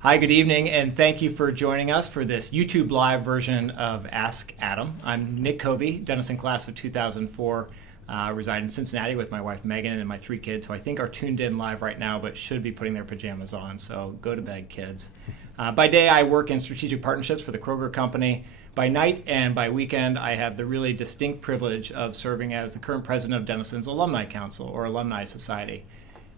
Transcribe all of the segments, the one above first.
Hi, good evening, and thank you for joining us for this YouTube Live version of Ask Adam. I'm Nick Covey, Denison class of 2004, reside in Cincinnati with my wife Megan and my 3 kids, who I think are tuned in live right now, but should be putting their pajamas on, so go to bed, kids. By day, I work in strategic partnerships for the Kroger Company. By night and by weekend, I have the really distinct privilege of serving as the current president of Denison's Alumni Council, or Alumni Society.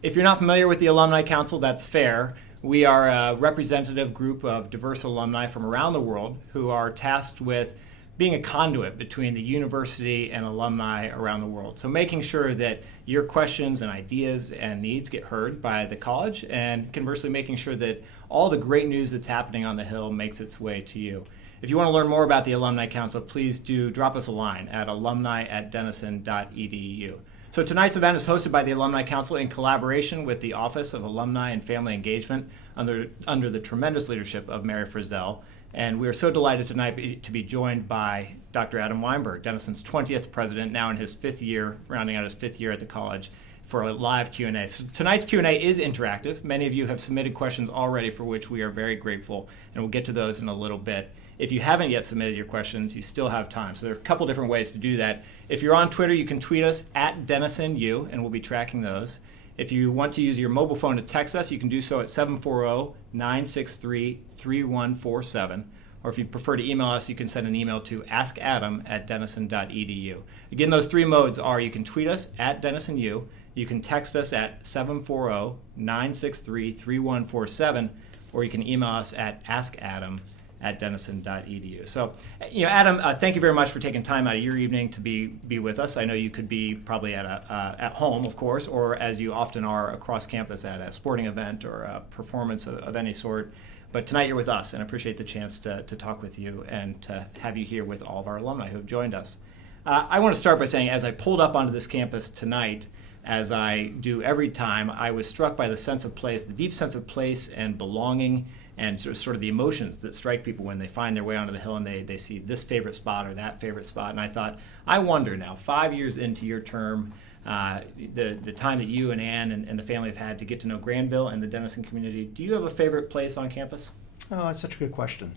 If you're not familiar with the Alumni Council, that's fair. We are a representative group of diverse alumni from around the world who are tasked with being a conduit between the university and alumni around the world. So making sure that your questions and ideas and needs get heard by the college, and conversely making sure that all the great news that's happening on the Hill makes its way to you. If you want to learn more about the Alumni Council, please do drop us a line at alumni@denison.edu. So tonight's event is hosted by the Alumni Council in collaboration with the Office of Alumni and Family Engagement under the tremendous leadership of Mary Frizzell. And we are so delighted tonight to be joined by Dr. Adam Weinberg, Denison's 20th president, now in his 5th year, rounding out his 5th year at the college, for a live Q&A. So tonight's Q&A is interactive. Many of you have submitted questions already, for which we are very grateful, and we'll get to those in a little bit. If you haven't yet submitted your questions, you still have time. So there are a couple different ways to do that. If you're on Twitter, you can tweet us at DenisonU, and we'll be tracking those. If you want to use your mobile phone to text us, you can do so at 740-963-3147. Or if you prefer to email us, you can send an email to askadam@denison.edu. Again, those 3 modes are: you can tweet us at DenisonU, you can text us at 740-963-3147, or you can email us at askadam@denison.edu. So, Adam, thank you very much for taking time out of your evening to be with us. I know you could be probably at home, of course, or as you often are across campus at a sporting event or a performance of any sort. But tonight you're with us, and I appreciate the chance to talk with you and to have you here with all of our alumni who have joined us. I want to start by saying, as I pulled up onto this campus tonight, as I do every time, I was struck by the sense of place, the deep sense of place and belonging, and sort of the emotions that strike people when they find their way onto the Hill and they see this favorite spot or that favorite spot. And I thought, I wonder now, 5 years into your term, the time that you and Ann and the family have had to get to know Granville and the Denison community, do you have a favorite place on campus? Oh, that's such a good question.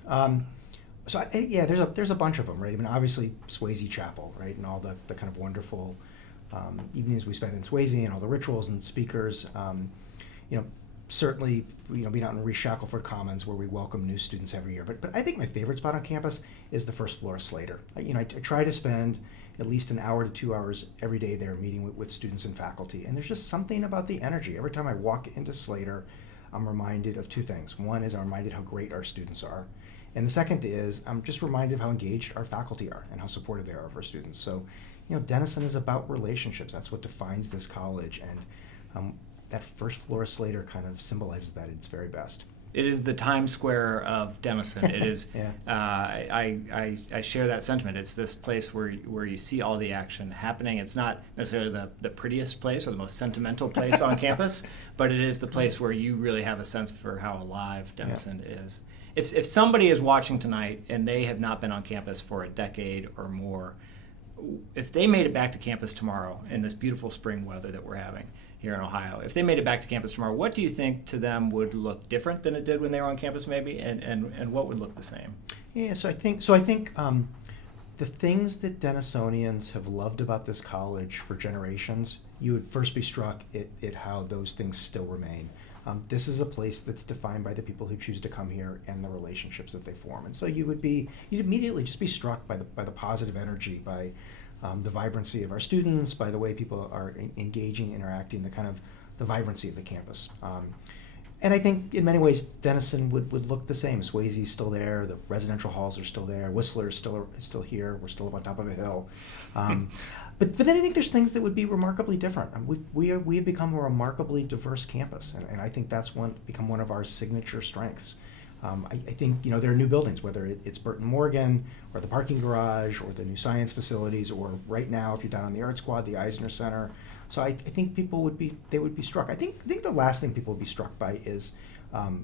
There's a bunch of them, right? I mean, obviously Swayze Chapel, right, and all the kind of wonderful evenings we spend in Swayze and all the rituals and speakers. Certainly, being out in Reese Shackelford Commons, where we welcome new students every year. But I think my favorite spot on campus is the first floor of Slater. I try to spend at least an hour to 2 hours every day there meeting with students and faculty. And there's just something about the energy. Every time I walk into Slater, I'm reminded of 2 things. One is I'm reminded how great our students are. And the second is I'm just reminded of how engaged our faculty are and how supportive they are of our students. So, Denison is about relationships. That's what defines this college. And that first floor of Slater kind of symbolizes that at its very best. It is the Times Square of Denison. It is. Yeah. I share that sentiment. It's this place where you see all the action happening. It's not necessarily the prettiest place or the most sentimental place on campus, but it is the place where you really have a sense for how alive Denison is. If somebody is watching tonight and they have not been on campus for a decade or more, if they made it back to campus tomorrow in this beautiful spring weather that we're having here in Ohio, if they made it back to campus tomorrow, what do you think to them would look different than it did when they were on campus maybe, and what would look the same? Yeah, so I think the things that Denisonians have loved about this college for generations, you would first be struck at how those things still remain. This is a place that's defined by the people who choose to come here and the relationships that they form. And so you'd immediately just be struck by the positive energy, by the vibrancy of our students, by the way people are engaging, interacting, the vibrancy of the campus. And I think in many ways Denison would look the same. Swayze's still there, the residential halls are still there, Whistler's still here, we're still up on top of a hill. But then I think there's things that would be remarkably different. We have become a remarkably diverse campus, and I think that's become one of our signature strengths. I think there are new buildings, whether it's Burton Morgan or the parking garage or the new science facilities, or right now if you're down on the Art Squad, the Eisner Center. So I think people would be struck. I think the last thing people would be struck by is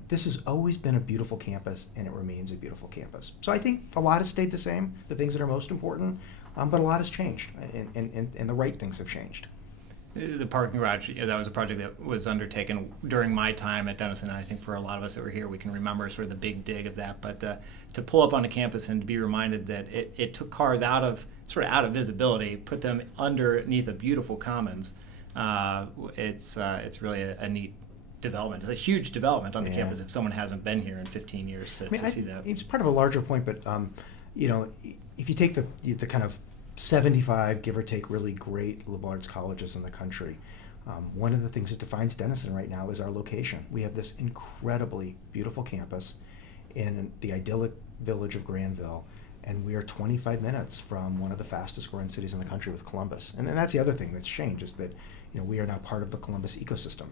this has always been a beautiful campus, and it remains a beautiful campus. So I think a lot has stayed the same, the things that are most important, but a lot has changed, and the right things have changed. the parking garage, that was a project that was undertaken during my time at Denison. I think for a lot of us that were here, we can remember sort of the big dig of that. But to pull up onto campus and to be reminded that it took cars out of visibility, put them underneath a beautiful commons, it's really a neat development. It's a huge development on the campus if someone hasn't been here in 15 years to see that. It's part of a larger point, but if you take the kind of 75, give or take, really great liberal arts colleges in the country, one of the things that defines Denison right now is our location. We have this incredibly beautiful campus in the idyllic village of Granville, and we are 25 minutes from one of the fastest growing cities in the country with Columbus. And that's the other thing that's changed, is that we are now part of the Columbus ecosystem,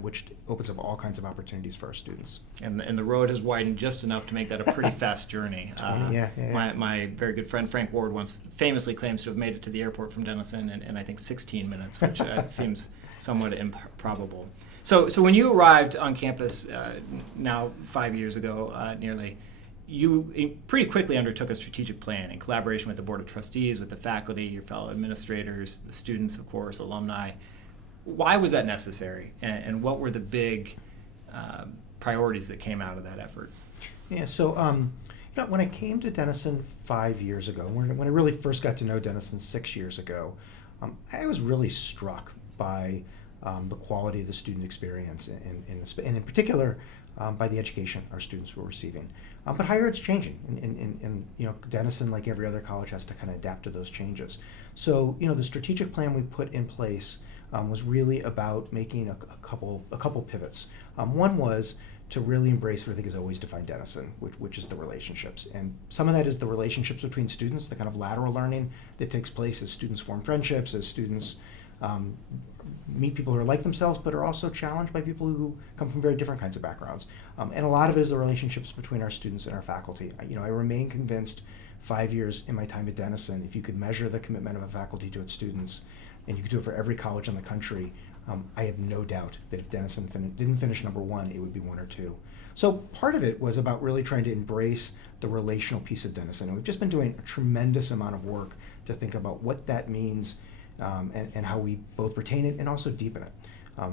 which opens up all kinds of opportunities for our students. And the road has widened just enough to make that a pretty fast journey. My very good friend Frank Ward once famously claims to have made it to the airport from Denison in I think 16 minutes, which seems somewhat improbable. So when you arrived on campus now 5 years ago nearly, you pretty quickly undertook a strategic plan in collaboration with the Board of Trustees, with the faculty, your fellow administrators, the students, of course, alumni. Why was that necessary, and what were the big priorities that came out of that effort? Yeah, so when I came to Denison 5 years ago, when I really first got to know Denison 6 years ago, I was really struck by the quality of the student experience, and in particular by the education our students were receiving. But higher ed's changing, and Denison, like every other college, has to kind of adapt to those changes. So the strategic plan we put in place was really about making a couple pivots. One was to really embrace what I think has always defined Denison, which is the relationships. And some of that is the relationships between students, the kind of lateral learning that takes place as students form friendships, as students meet people who are like themselves, but are also challenged by people who come from very different kinds of backgrounds. And a lot of it is the relationships between our students and our faculty. I remain convinced 5 years in my time at Denison, if you could measure the commitment of a faculty to its students, and you could do it for every college in the country, I have no doubt that if Denison didn't finish number one, it would be one or two. So part of it was about really trying to embrace the relational piece of Denison. And we've just been doing a tremendous amount of work to think about what that means and how we both retain it and also deepen it.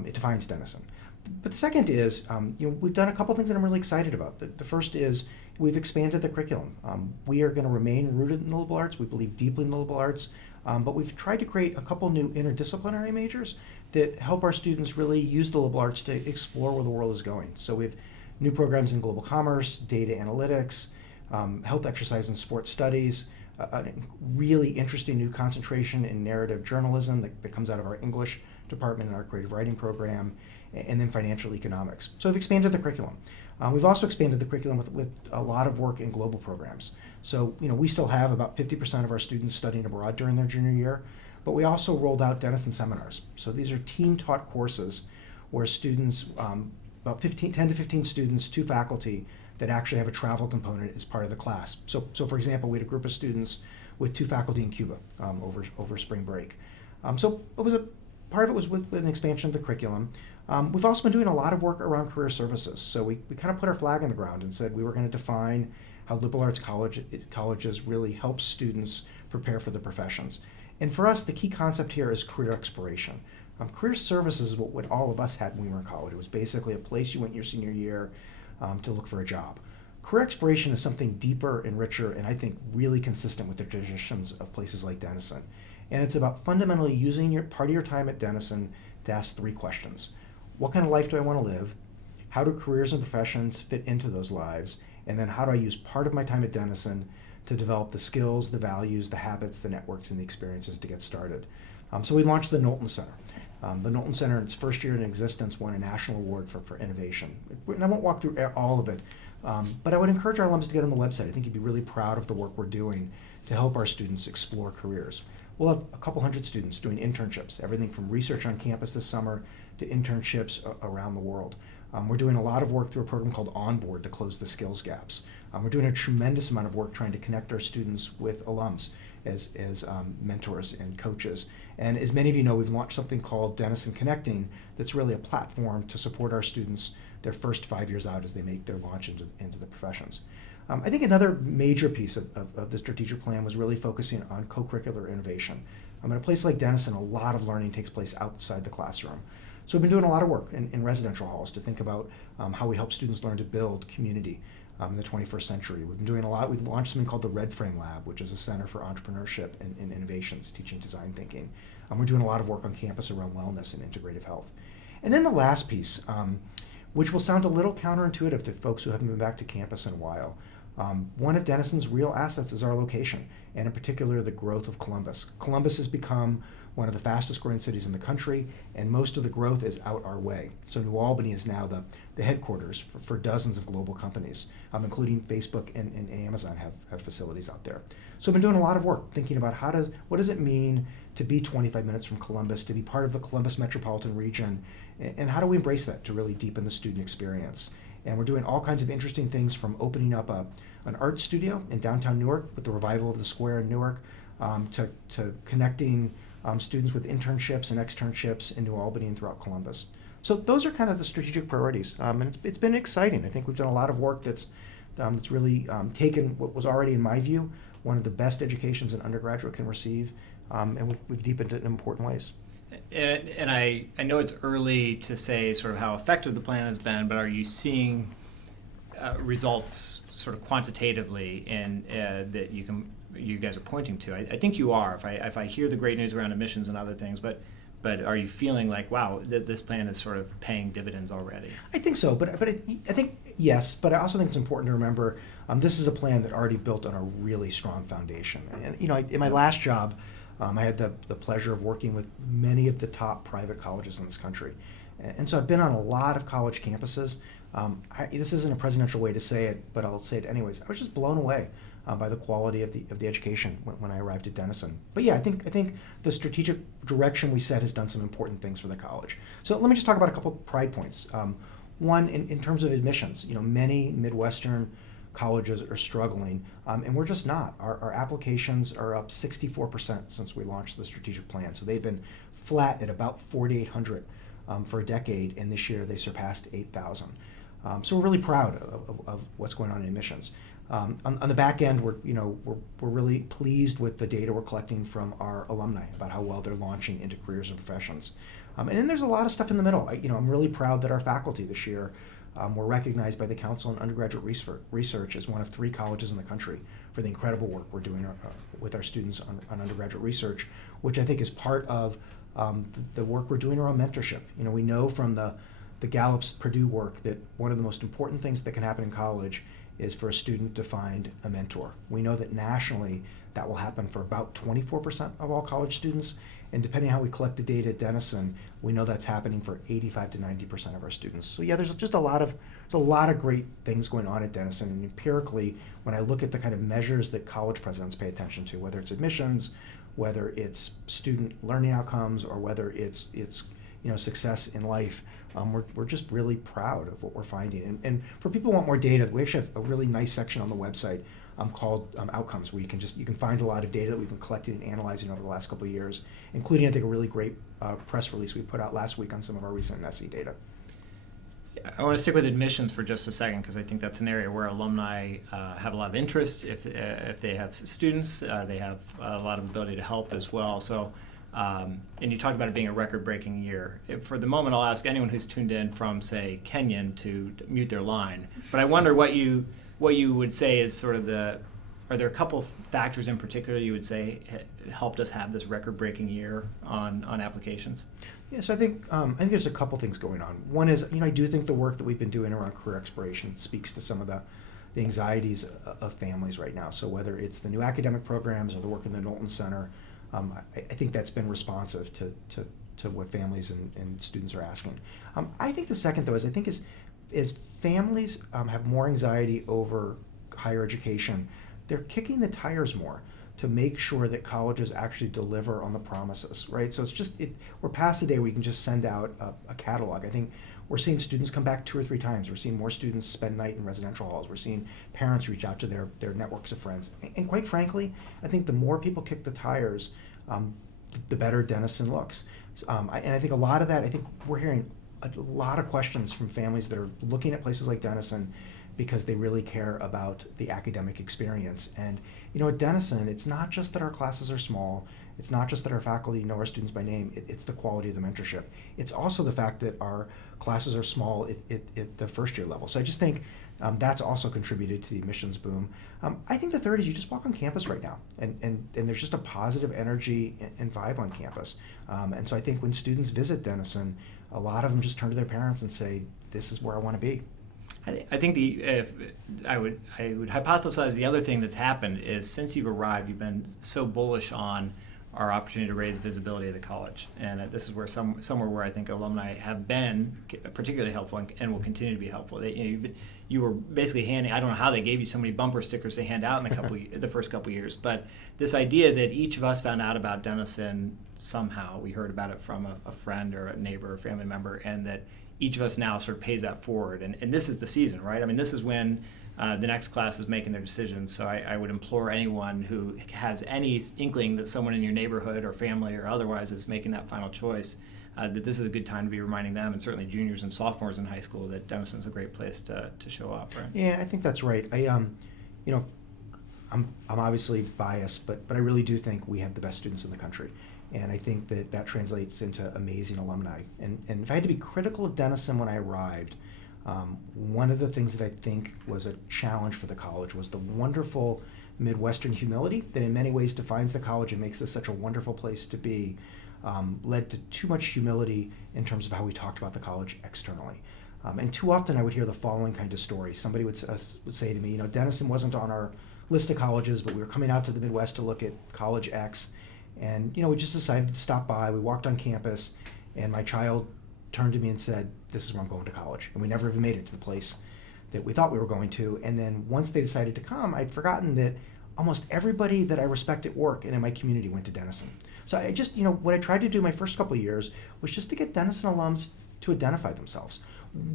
It defines Denison. But the second is, we've done a couple things that I'm really excited about. The first is we've expanded the curriculum. We are going to remain rooted in the liberal arts. We believe deeply in the liberal arts. But we've tried to create a couple new interdisciplinary majors that help our students really use the liberal arts to explore where the world is going. So we have new programs in global commerce, data analytics, health, exercise, and sports studies, a really interesting new concentration in narrative journalism that comes out of our English department and our creative writing program, and then financial economics. So we've expanded the curriculum. We've also expanded the curriculum with a lot of work in global programs. So, we still have about 50% of our students studying abroad during their junior year, but we also rolled out Denison seminars. So these are team-taught courses where students, about 10 to 15 students, 2 faculty, that actually have a travel component as part of the class. So for example, we had a group of students with 2 faculty in Cuba over spring break. So part of it was with an expansion of the curriculum. We've also been doing a lot of work around career services. So we kind of put our flag in the ground and said we were going to define how liberal arts colleges really help students prepare for the professions. And for us, the key concept here is career exploration. Career services is what all of us had when we were in college. It was basically a place you went your senior year to look for a job. Career exploration is something deeper and richer, and I think really consistent with the traditions of places like Denison. And it's about fundamentally using part of your time at Denison to ask 3 questions. What kind of life do I want to live? How do careers and professions fit into those lives? And then how do I use part of my time at Denison to develop the skills, the values, the habits, the networks, and the experiences to get started? So we launched the Knowlton Center. The Knowlton Center, in its first year in existence, won a national award for innovation. And I won't walk through all of it, but I would encourage our alums to get on the website. I think you'd be really proud of the work we're doing to help our students explore careers. We'll have a couple hundred students doing internships, everything from research on campus this summer to internships around the world. We're doing a lot of work through a program called Onboard to close the skills gaps. We're doing a tremendous amount of work trying to connect our students with alums as mentors and coaches. And as many of you know, we've launched something called Denison Connecting that's really a platform to support our students their first 5 years out as they make their launch into the professions. I think another major piece of the strategic plan was really focusing on co-curricular innovation. At a place like Denison, a lot of learning takes place outside the classroom. So we've been doing a lot of work in residential halls to think about how we help students learn to build community in the 21st century. We've been doing a lot. We've launched something called the Red Frame Lab, which is a center for entrepreneurship and innovations, teaching design thinking. We're doing a lot of work on campus around wellness and integrative health. And then the last piece, which will sound a little counterintuitive to folks who haven't been back to campus in a while. One of Denison's real assets is our location, and in particular the growth of Columbus. Columbus has become one of the fastest growing cities in the country, and most of the growth is out our way. So New Albany is now the headquarters for dozens of global companies, including Facebook and Amazon have facilities out there. So I've been doing a lot of work thinking about what does it mean to be 25 minutes from Columbus, to be part of the Columbus metropolitan region, and how do we embrace that to really deepen the student experience. And we're doing all kinds of interesting things, from opening up an art studio in downtown Newark with the revival of the square in Newark, to connecting students with internships and externships in New Albany and throughout Columbus. So those are kind of the strategic priorities, and it's been exciting. I think we've done a lot of work that's really taken what was already, in my view, one of the best educations an undergraduate can receive, and we've deepened it in important ways. And I know it's early to say sort of how effective the plan has been, but are you seeing results sort of quantitatively that you guys are pointing to? I think you are. If I hear the great news around admissions and other things, but are you feeling like, wow, this plan is sort of paying dividends already? I think so, but I think yes, but I also think it's important to remember this is a plan that already built on a really strong foundation. And in my last job, I had the pleasure of working with many of the top private colleges in this country, and so I've been on a lot of college campuses. This isn't a presidential way to say it, but I'll say it anyways. I was just blown away by the quality of the education when I arrived at Denison. But yeah, I think the strategic direction we set has done some important things for the college. So let me just talk about a couple pride points. One, in terms of admissions, many Midwestern colleges are struggling, and we're just not. Our applications are up 64% since we launched the strategic plan. So they've been flat at about 4,800 for a decade, and this year they surpassed 8,000. So we're really proud of what's going on in admissions. On the back end, we're really pleased with the data we're collecting from our alumni about how well they're launching into careers and professions. And then there's a lot of stuff in the middle. I'm really proud that our faculty this year were recognized by the Council on Undergraduate Research as one of 3 colleges in the country for the incredible work we're doing with our students on undergraduate research, which I think is part of the work we're doing around mentorship. We know from the Gallup's Purdue work that one of the most important things that can happen in college is for a student to find a mentor. We know that nationally that will happen for about 24% of all college students, and depending on how we collect the data at Denison, we know that's happening for 85 to 90% of our students. So yeah, there's a lot of great things going on at Denison, and empirically, when I look at the kind of measures that college presidents pay attention to, whether it's admissions, whether it's student learning outcomes, or whether it's success in life, we're just really proud of what we're finding. And for people who want more data, we actually have a really nice section on the website called Outcomes, where you can find a lot of data that we've been collecting and analyzing over the last couple of years, including, I think, a really great press release we put out last week on some of our recent NSE data. I want to stick with admissions for just a second, because I think that's an area where alumni have a lot of interest. If they have students, they have a lot of ability to help as well. So, and you talked about it being a record-breaking year. For the moment, I'll ask anyone who's tuned in from, say, Kenyon to mute their line. But I wonder what you would say is sort of are there a couple factors in particular you would say helped us have this record-breaking year on applications? Yes, I think there's a couple things going on. One is, I do think the work that we've been doing around career exploration speaks to some of the anxieties of families right now. So whether it's the new academic programs or the work in the Knowlton Center, I think that's been responsive to what families and students are asking. I think the second, though, is families have more anxiety over higher education. They're kicking the tires more to make sure that colleges actually deliver on the promises, right? So we're past the day where we can just send out a catalog. I think we're seeing students come back 2 or 3 times. We're seeing more students spend night in residential halls. We're seeing parents reach out to their networks of friends. And quite frankly, I think the more people kick the tires, the better Denison looks. And I think a lot of that, I think we're hearing a lot of questions from families that are looking at places like Denison because they really care about the academic experience. And at Denison, it's not just that our classes are small It's not just that our faculty know our students by name, it's the quality of the mentorship. It's also the fact that our classes are small at the first year level. So I just think that's also contributed to the admissions boom. I think the third is you just walk on campus right now, and there's just a positive energy and vibe on campus. And so I think when students visit Denison, a lot of them just turn to their parents and say, this is where I want to be. I think I would hypothesize the other thing that's happened is since you've arrived, you've been so bullish on our opportunity to raise visibility of the college, and this is where somewhere where I think alumni have been particularly helpful and will continue to be helpful. You were basically handing, I don't know how they gave you so many bumper stickers to hand out in the first couple of years, but this idea that each of us found out about Denison somehow, we heard about it from a friend or a neighbor or family member, and that each of us now sort of pays that forward. And this is the season, right? I mean, this is when the next class is making their decisions. So I would implore anyone who has any inkling that someone in your neighborhood or family or otherwise is making that final choice, that this is a good time to be reminding them, and certainly juniors and sophomores in high school, that Denison's a great place to show up, right? Yeah, I think that's right. I'm obviously biased, but I really do think we have the best students in the country. And I think that translates into amazing alumni. And if I had to be critical of Denison when I arrived, one of the things that I think was a challenge for the college was the wonderful Midwestern humility that in many ways defines the college and makes this such a wonderful place to be, led to too much humility in terms of how we talked about the college externally. And too often I would hear the following kind of story. Somebody would say to me, Denison wasn't on our list of colleges, but we were coming out to the Midwest to look at College X. And, we just decided to stop by. We walked on campus, and my child turned to me and said, this is where I'm going to college. And we never even made it to the place that we thought we were going to. And then once they decided to come, I'd forgotten that almost everybody that I respect at work and in my community went to Denison. So I just, what I tried to do my first couple of years was just to get Denison alums to identify themselves.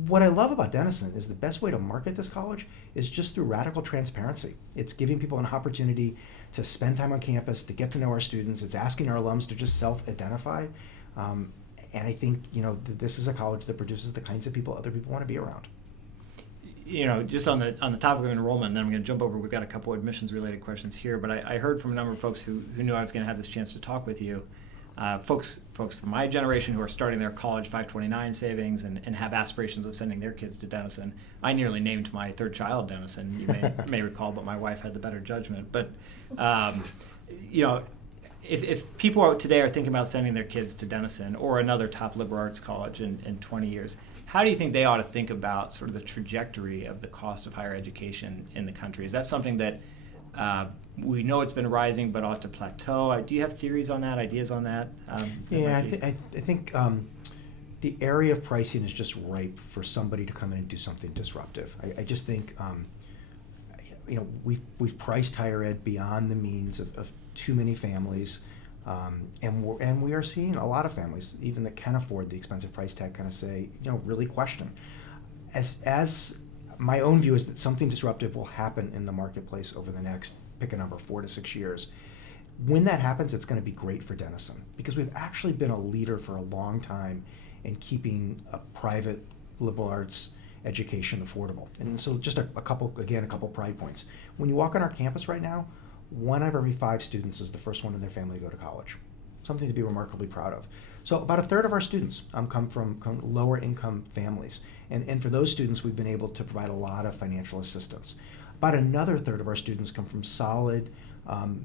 What I love about Denison is the best way to market this college is just through radical transparency. It's giving people an opportunity to spend time on campus, to get to know our students. It's asking our alums to just self-identify. And I think, this is a college that produces the kinds of people other people want to be around. Just on the topic of enrollment, and then I'm going to jump over, we've got a couple of admissions-related questions here, but I heard from a number of folks who knew I was going to have this chance to talk with you. Folks from my generation who are starting their college 529 savings and have aspirations of sending their kids to Denison. I nearly named my third child Denison, you may recall, but my wife had the better judgment. But, if people out today are thinking about sending their kids to Denison or another top liberal arts college in 20 years, how do you think they ought to think about sort of the trajectory of the cost of higher education in the country? Is that something that we know it's been rising but ought to plateau? Do you have theories on that, ideas on that? I think the area of pricing is just ripe for somebody to come in and do something disruptive. I just think we've priced higher ed beyond the means of too many families, and we are seeing a lot of families, even that can afford the expensive price tag, kind of say, really question. As my own view is that something disruptive will happen in the marketplace over the next, pick a number, 4 to 6 years. When that happens, it's going to be great for Denison because we've actually been a leader for a long time in keeping a private liberal arts education affordable. And so just a couple pride points. When you walk on our campus right now, 1 out of every 5 students is the first one in their family to go to college. Something to be remarkably proud of. So about a third of our students come from lower income families. And for those students, we've been able to provide a lot of financial assistance. About another third of our students come from solid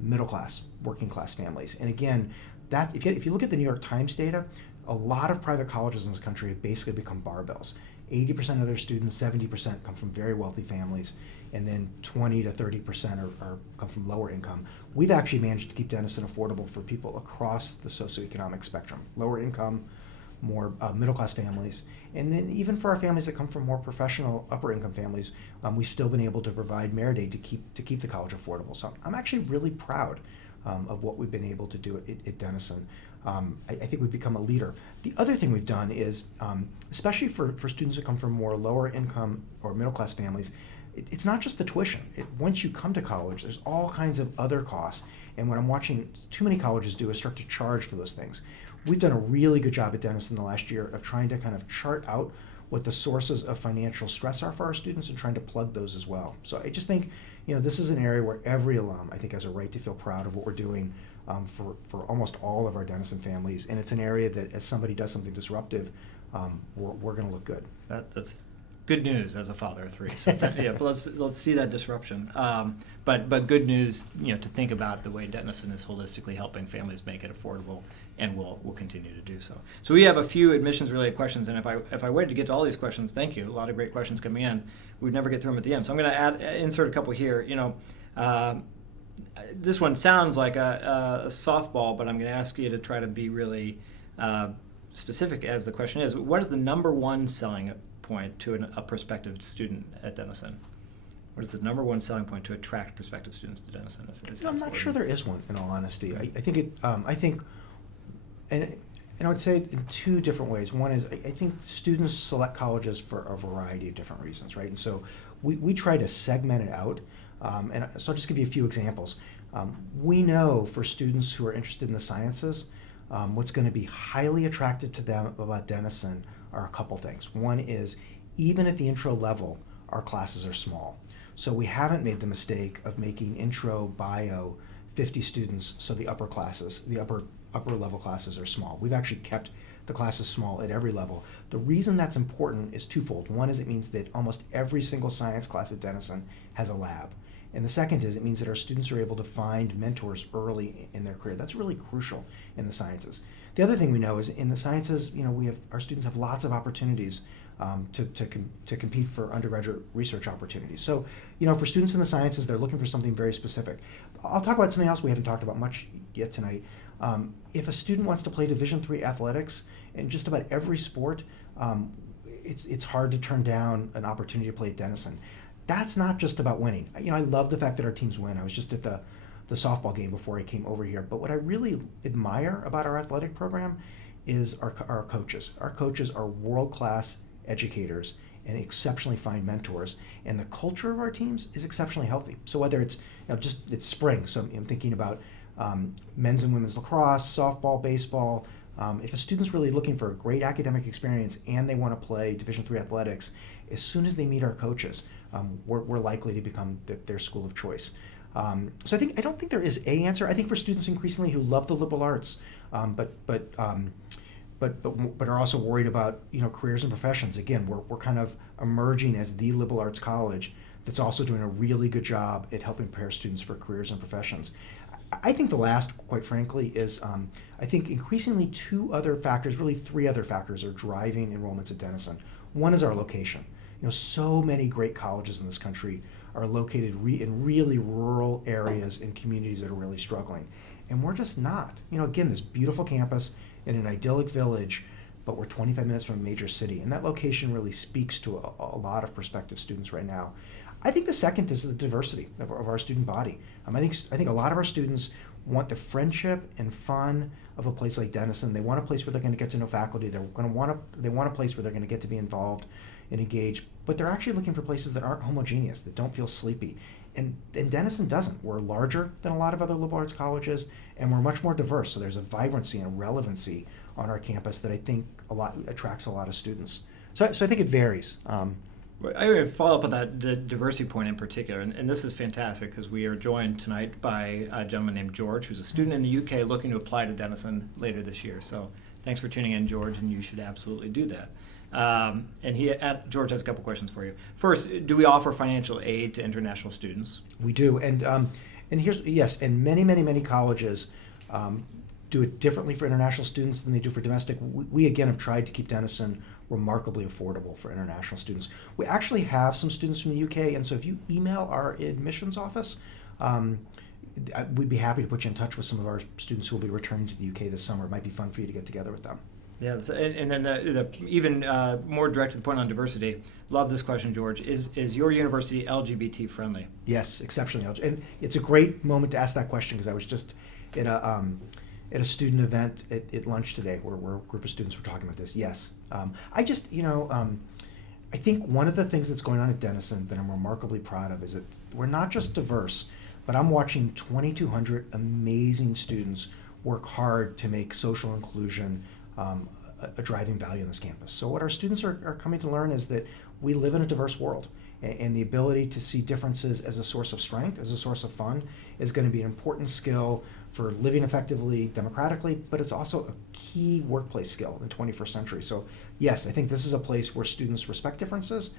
middle class, working class families. And again, that if you look at the New York Times data, a lot of private colleges in this country have basically become barbells. 80% of their students, 70% come from very wealthy families, and then 20 to 30% come from lower income. We've actually managed to keep Denison affordable for people across the socioeconomic spectrum, lower income, more middle-class families, and then even for our families that come from more professional, upper-income families, we've still been able to provide merit aid to keep the college affordable. So I'm actually really proud of what we've been able to do at Denison. I think we've become a leader. The other thing we've done is, especially for students who come from more lower income or middle class families, it's not just the tuition. Once you come to college, there's all kinds of other costs. And what I'm watching too many colleges do is start to charge for those things. We've done a really good job at Denison the last year of trying to kind of chart out what the sources of financial stress are for our students and trying to plug those as well. So I just think, this is an area where every alum, I think, has a right to feel proud of what we're doing for almost all of our Denison families, and it's an area that, as somebody does something disruptive, we're going to look good. That's good news as a father of 3. So yeah, but let's see that disruption. But good news, to think about the way Denison is holistically helping families make it affordable, and will continue to do so. So we have a few admissions-related questions, and if I waited to get to all these questions, thank you. A lot of great questions coming in. We'd never get through them at the end. So I'm going to insert a couple here. This one sounds like a softball, but I'm going to ask you to try to be really specific, as the question is. What is the number one selling point to a prospective student at Denison? What is the number one selling point to attract prospective students to Denison? I'm not sure there is one, in all honesty. I think I would say it in 2 different ways. One is, I think students select colleges for a variety of different reasons, right? And so we try to segment it out. And so I'll just give you a few examples. We know for students who are interested in the sciences, what's going to be highly attractive to them about Denison are a couple things. One is, even at the intro level, our classes are small. So we haven't made the mistake of making intro bio 50 students, so the upper level classes are small. We've actually kept the classes small at every level. The reason that's important is twofold. One is, it means that almost every single science class at Denison has a lab. And the second is, it means that our students are able to find mentors early in their career. That's really crucial in the sciences. The other thing we know is, in the sciences, our students have lots of opportunities to compete for undergraduate research opportunities. So, for students in the sciences, they're looking for something very specific. I'll talk about something else we haven't talked about much yet tonight. If a student wants to play Division III athletics in just about every sport, it's hard to turn down an opportunity to play at Denison. That's not just about winning. I love the fact that our teams win. I was just at the softball game before I came over here. But what I really admire about our athletic program is our coaches. Our coaches are world-class educators and exceptionally fine mentors. And the culture of our teams is exceptionally healthy. So whether it's, it's spring, so I'm thinking about men's and women's lacrosse, softball, baseball. If a student's really looking for a great academic experience and they want to play Division III athletics, as soon as they meet our coaches, we're likely to become their school of choice. So I don't think there is an answer. I think for students increasingly who love the liberal arts, but are also worried about careers and professions. Again, we're kind of emerging as the liberal arts college that's also doing a really good job at helping prepare students for careers and professions. I think the last, quite frankly, is I think increasingly 2 other factors, really 3 other factors, are driving enrollments at Denison. One is our location. So many great colleges in this country are located in really rural areas and communities that are really struggling. And we're just not. Again, this beautiful campus in an idyllic village, but we're 25 minutes from a major city. And that location really speaks to a lot of prospective students right now. I think the second is the diversity of our student body. I think a lot of our students want the friendship and fun of a place like Denison. They want a place where they're going to get to know faculty. They want a place where they're going to get to be involved and engaged. But they're actually looking for places that aren't homogeneous, that don't feel sleepy. And Denison doesn't. We're larger than a lot of other liberal arts colleges, and we're much more diverse. So there's a vibrancy and a relevancy on our campus that I think attracts a lot of students. So I think it varies. I would follow up on that diversity point in particular, and this is fantastic because we are joined tonight by a gentleman named George, who's a student in the UK looking to apply to Denison later this year. So thanks for tuning in, George, and you should absolutely do that. And George has a couple questions for you. First, do we offer financial aid to international students? We do, and and many colleges do it differently for international students than they do for domestic. We again have tried to keep Denison remarkably affordable for international students. We actually have some students from the UK, and so if you email our admissions office, we'd be happy to put you in touch with some of our students who will be returning to the UK this summer. It might be fun for you to get together with them. Yeah, and then the even more direct to the point on diversity. Love this question, George. Is your university LGBT friendly? Yes, exceptionally LGBT. And it's a great moment to ask that question because I was just at a student event at lunch today where a group of students were talking about this. Yes, I think one of the things that's going on at Denison that I'm remarkably proud of is that we're not just diverse, but I'm watching 2,200 amazing students work hard to make social inclusion a driving value on this campus. So what our students are coming to learn is that we live in a diverse world, and the ability to see differences as a source of strength, as a source of fun, is going to be an important skill for living effectively, democratically, but it's also a key workplace skill in the 21st century. So yes, I think this is a place where students respect differences,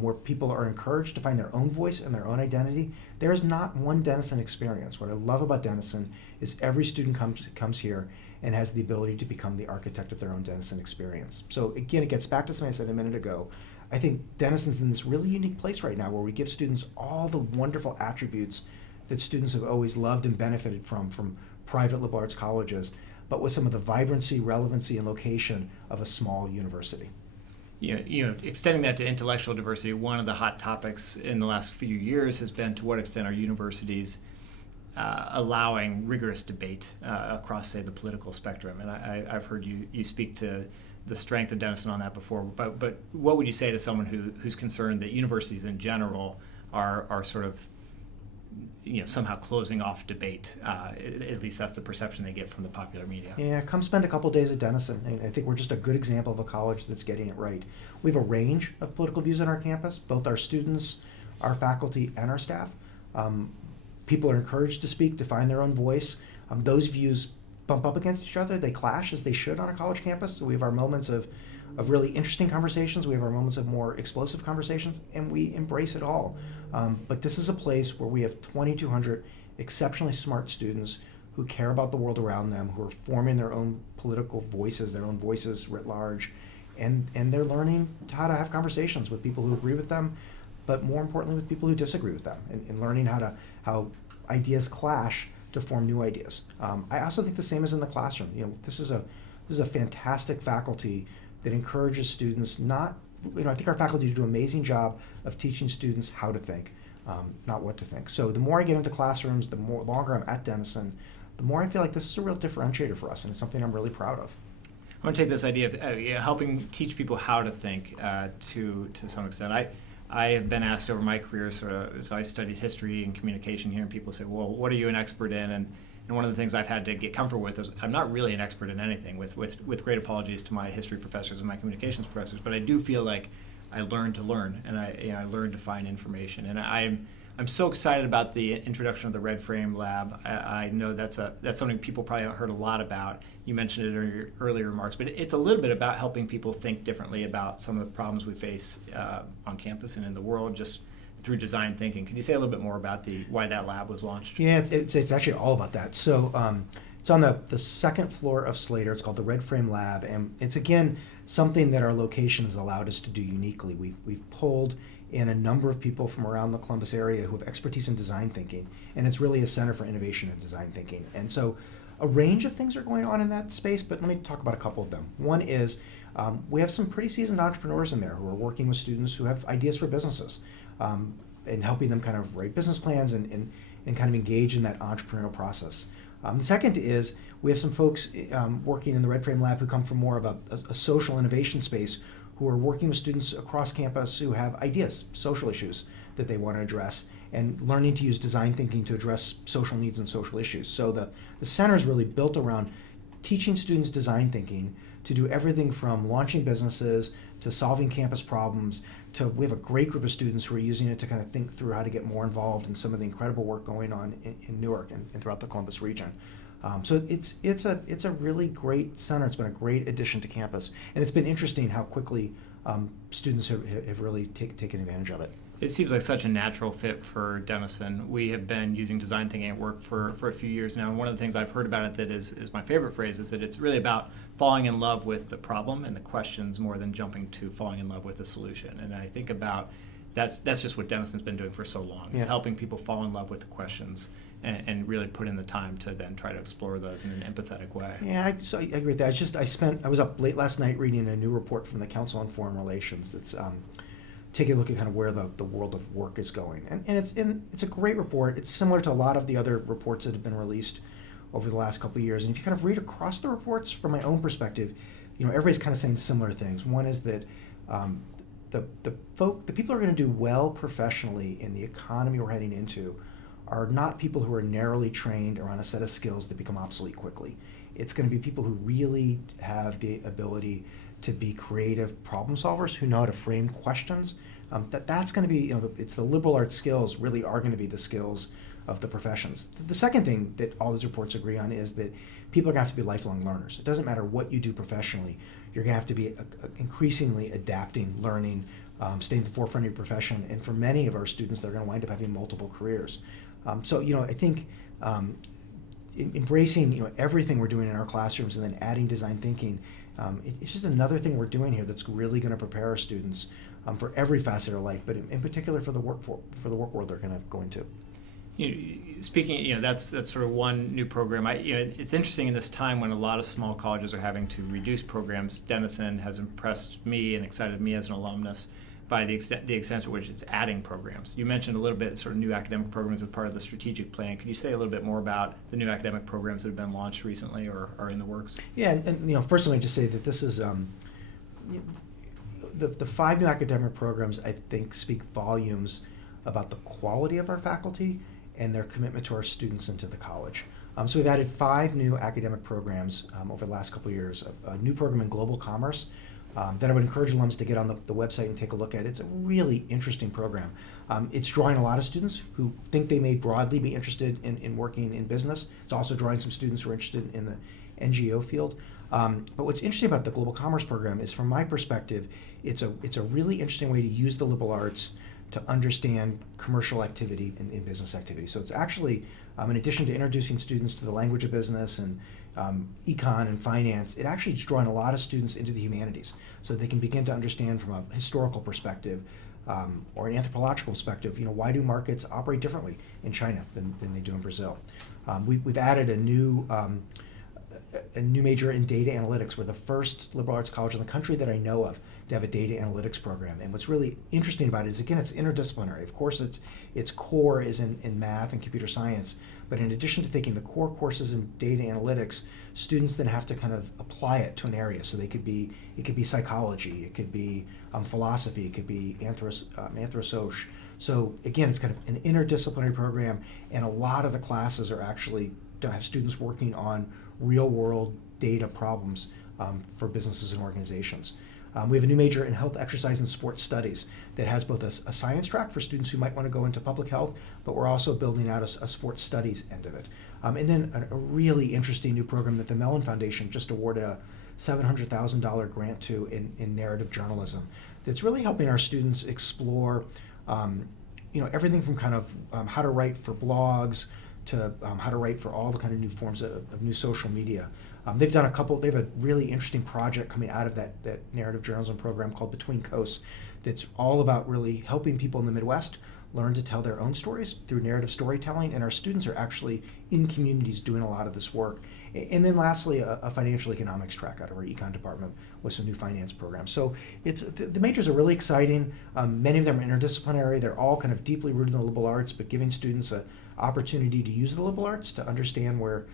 where people are encouraged to find their own voice and their own identity. There is not one Denison experience. What I love about Denison is every student comes here and has the ability to become the architect of their own Denison experience. So again, it gets back to something I said a minute ago. I think Denison's in this really unique place right now where we give students all the wonderful attributes that students have always loved and benefited from private liberal arts colleges, but with some of the vibrancy, relevancy, and location of a small university. Extending that to intellectual diversity, one of the hot topics in the last few years has been to what extent are universities allowing rigorous debate across, say, the political spectrum. And I've heard you speak to the strength of Denison on that before, but what would you say to someone who's concerned that universities in general are sort of somehow closing off debate? At least that's the perception they get from the popular media. Yeah, come spend a couple days at Denison. I think we're just a good example of a college that's getting it right. We have a range of political views on our campus, both our students, our faculty, and our staff. People are encouraged to speak, to find their own voice. Those views bump up against each other. They clash, as they should on a college campus. So we have our moments of really interesting conversations. We have our moments of more explosive conversations, and we embrace it all. But this is a place where we have 2,200 exceptionally smart students who care about the world around them, who are forming their own political voices, their own voices writ large, and they're learning how to have conversations with people who agree with them, but more importantly with people who disagree with them, and learning how ideas clash to form new ideas. I also think the same is in the classroom. This is a fantastic faculty that encourages students I think our faculty do an amazing job of teaching students how to think, not what to think. So the more I get into classrooms, the longer I'm at Denison, the more I feel like this is a real differentiator for us, and it's something I'm really proud of. I want to take this idea of helping teach people how to think to some extent. I have been asked over my career, so I studied history and communication here, and people say, well, what are you an expert in? And one of the things I've had to get comfortable with is I'm not really an expert in anything, with great apologies to my history professors and my communications professors, but I do feel like I learn to learn, and I learn to find information. And I'm so excited about the introduction of the Red Frame Lab. I know that's something people probably haven't heard a lot about. You mentioned it in your earlier remarks, but it's a little bit about helping people think differently about some of the problems we face on campus and in the world, just through design thinking. Can you say a little bit more about why that lab was launched? Yeah, it's actually all about that. So it's on the second floor of Slater. It's called the Red Frame Lab, and it's, again, something that our location has allowed us to do uniquely. We've pulled in a number of people from around the Columbus area who have expertise in design thinking, and it's really a center for innovation and design thinking. And so a range of things are going on in that space, but let me talk about a couple of them. One is we have some pretty seasoned entrepreneurs in there who are working with students who have ideas for businesses, and helping them kind of write business plans and kind of engage in that entrepreneurial process. The second is we have some folks working in the Red Frame Lab who come from more of a social innovation space, who are working with students across campus who have ideas, social issues that they want to address, and learning to use design thinking to address social needs and social issues. So the center is really built around teaching students design thinking to do everything from launching businesses to solving campus problems. We have a great group of students who are using it to kind of think through how to get more involved in some of the incredible work going on in Newark and throughout the Columbus region. So it's a really great center. It's been a great addition to campus, and it's been interesting how quickly students have really taken advantage of it. It seems like such a natural fit for Denison. We have been using design thinking at work for a few years now, and one of the things I've heard about it that is my favorite phrase is that it's really about falling in love with the problem and the questions more than jumping to falling in love with the solution. And I think about that's just what Denison's been doing for so long, is helping people fall in love with the questions and really put in the time to then try to explore those in an empathetic way. Yeah, I agree with that. I was up late last night reading a new report from the Council on Foreign Relations that's taking a look at kind of where the world of work is going. And it's a great report. It's similar to a lot of the other reports that have been released over the last couple of years. And if you kind of read across the reports from my own perspective, everybody's kind of saying similar things. One is that the people who are going to do well professionally in the economy we're heading into are not people who are narrowly trained around a set of skills that become obsolete quickly. It's going to be people who really have the ability to be creative problem solvers, who know how to frame questions. That's going to be, it's the liberal arts skills really are going to be the skills of the professions. The second thing that all these reports agree on is that people are going to have to be lifelong learners. It doesn't matter what you do professionally. You're going to have to be increasingly adapting, learning, staying at the forefront of your profession. And for many of our students, they're going to wind up having multiple careers. So I think embracing everything we're doing in our classrooms and then adding design thinking, it's just another thing we're doing here that's really going to prepare our students for every facet of life, but in particular for the work world they're going to go into. Speaking, that's sort of one new program. It's interesting in this time when a lot of small colleges are having to reduce programs. Denison has impressed me and excited me as an alumnus by the extent to which it's adding programs. You mentioned a little bit sort of new academic programs as part of the strategic plan. Could you say a little bit more about the new academic programs that have been launched recently or are in the works? Yeah, and first let me just say that this is the 5 new academic programs, I think, speak volumes about the quality of our faculty and their commitment to our students and to the college. So we've added 5 new academic programs over the last couple of years. A new program in global commerce that I would encourage alums to get on the website and take a look at. It's a really interesting program. It's drawing a lot of students who think they may broadly be interested in working in business. It's also drawing some students who are interested in the NGO field. But what's interesting about the global commerce program is, from my perspective, it's a really interesting way to use the liberal arts to understand commercial activity and business activity. So it's actually, in addition to introducing students to the language of business and econ and finance, it actually is drawing a lot of students into the humanities so they can begin to understand from a historical perspective or an anthropological perspective, why do markets operate differently in China than they do in Brazil. We've added a new major in data analytics. We're the first liberal arts college in the country that I know of to have a data analytics program. And what's really interesting about it is, again, it's interdisciplinary. Of course, its core is in math and computer science, but in addition to taking the core courses in data analytics, students then have to kind of apply it to an area. So it could be psychology, it could be philosophy, it could be anthrosoc. So again, it's kind of an interdisciplinary program, and a lot of the classes are actually don't have students working on real-world data problems for businesses and organizations. We have a new major in health, exercise, and sports studies that has both a science track for students who might want to go into public health, but we're also building out a sports studies end of it. And then a really interesting new program that the Mellon Foundation just awarded a $700,000 grant to in narrative journalism that's really helping our students explore everything from kind of how to write for blogs to how to write for all the kind of new forms of new social media. They have a really interesting project coming out of that narrative journalism program called Between Coasts that's all about really helping people in the Midwest learn to tell their own stories through narrative storytelling, and our students are actually in communities doing a lot of this work. And then lastly, a financial economics track out of our econ department with some new finance programs. So the majors are really exciting. Many of them are interdisciplinary. They're all kind of deeply rooted in the liberal arts, but giving students an opportunity to use the liberal arts to understand where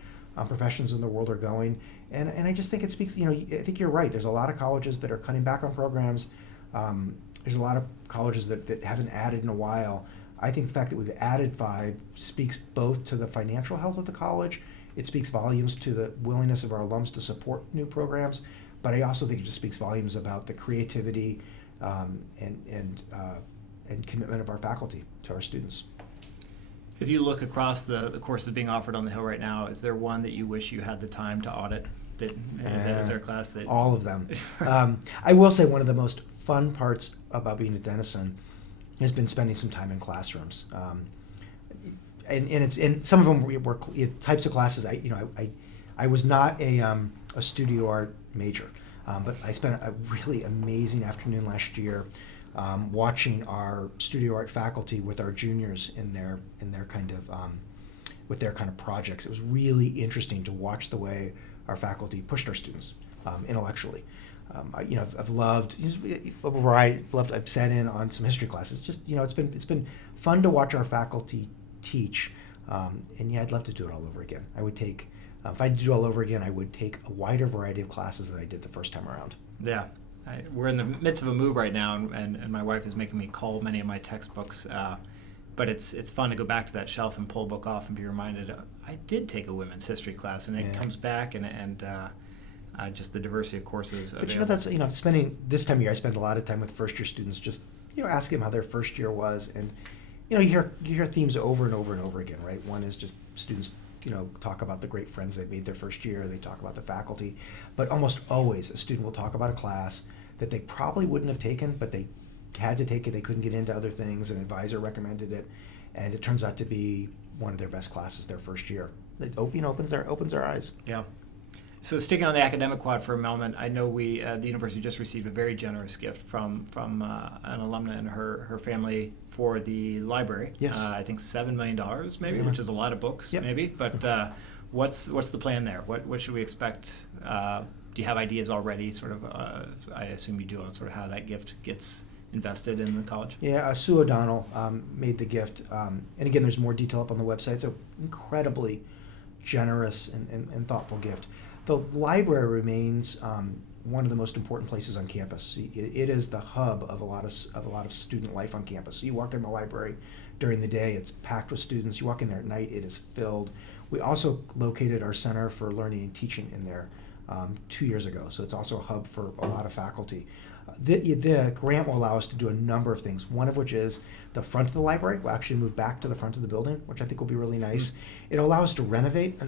professions in the world are going. And I just think it speaks, I think you're right. There's a lot of colleges that are cutting back on programs. There's a lot of colleges that haven't added in a while. I think the fact that we've added 5 speaks both to the financial health of the college. It speaks volumes to the willingness of our alums to support new programs, but I also think it just speaks volumes about the creativity and commitment of our faculty to our students. As you look across the courses being offered on the Hill right now, is there one that you wish you had the time to audit? Is there a class that... All of them. I will say one of the most fun parts about being at Denison has been spending some time in classrooms. And some of them were types of classes. I was not a studio art major, but I spent a really amazing afternoon last year watching our studio art faculty with our juniors in their kind of projects. It was really interesting to watch the way our faculty pushed our students intellectually. I've loved a variety. I've sat in on some history classes. Just it's been fun to watch our faculty teach. And I'd love to do it all over again. I would take if I had to do it all over again, I would take a wider variety of classes than I did the first time around. Yeah. We're in the midst of a move right now, and my wife is making me cull many of my textbooks. But it's fun to go back to that shelf and pull a book off and be reminded, I did take a women's history class, and it comes back, and just the diversity of courses. But that's spending this time of year, I spend a lot of time with first year students, just asking them how their first year was, and you hear themes over and over and over again, right? One is just students, talk about the great friends they've made their first year. They talk about the faculty, but almost always a student will talk about a class that they probably wouldn't have taken, but they had to take it. They couldn't get into other things. An advisor recommended it, and it turns out to be one of their best classes their first year. It opens their eyes. Yeah. So sticking on the academic quad for a moment, I know the university just received a very generous gift from an alumna and her family for the library. Yes. I think $7 million maybe, Yeah. which is a lot of books maybe. But what's the plan there? What should we expect? Do you have ideas already? Sort of, I assume you do, on sort of how that gift gets invested in the college. Yeah, Sue O'Donnell made the gift, and again, there's more detail up on the website. It's an incredibly generous and thoughtful gift. The library remains one of the most important places on campus. It is the hub of a lot of student life on campus. You walk in the library during the day, it's packed with students. You walk in there at night, it is filled. We also located our Center for Learning and Teaching in there 2 years ago, so it's also a hub for a lot of faculty. The grant will allow us to do a number of things, one of which is the front of the library will actually move back to the front of the building, which I think will be really nice. It'll allow us to renovate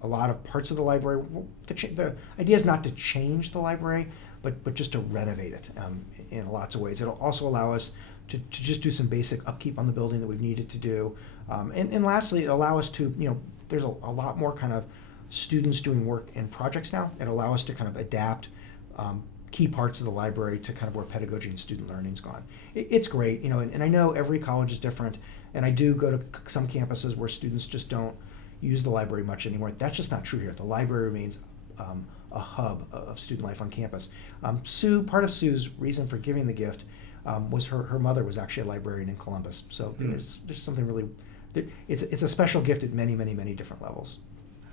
a lot of parts of the library. The idea is not to change the library, but just to renovate it in lots of ways. It'll also allow us to just do some basic upkeep on the building that we've needed to do. And lastly, it'll allow us to, there's a lot more kind of students doing work in projects now. It'll allow us to kind of adapt key parts of the library to kind of where pedagogy and student learning's gone. It's great, and I know every college is different, and I do go to some campuses where students just don't use the library much anymore. That's just not true here. The library remains a hub of student life on campus. Part of Sue's reason for giving the gift was her mother was actually a librarian in Columbus. So there's something really, it's a special gift at many, many, many different levels.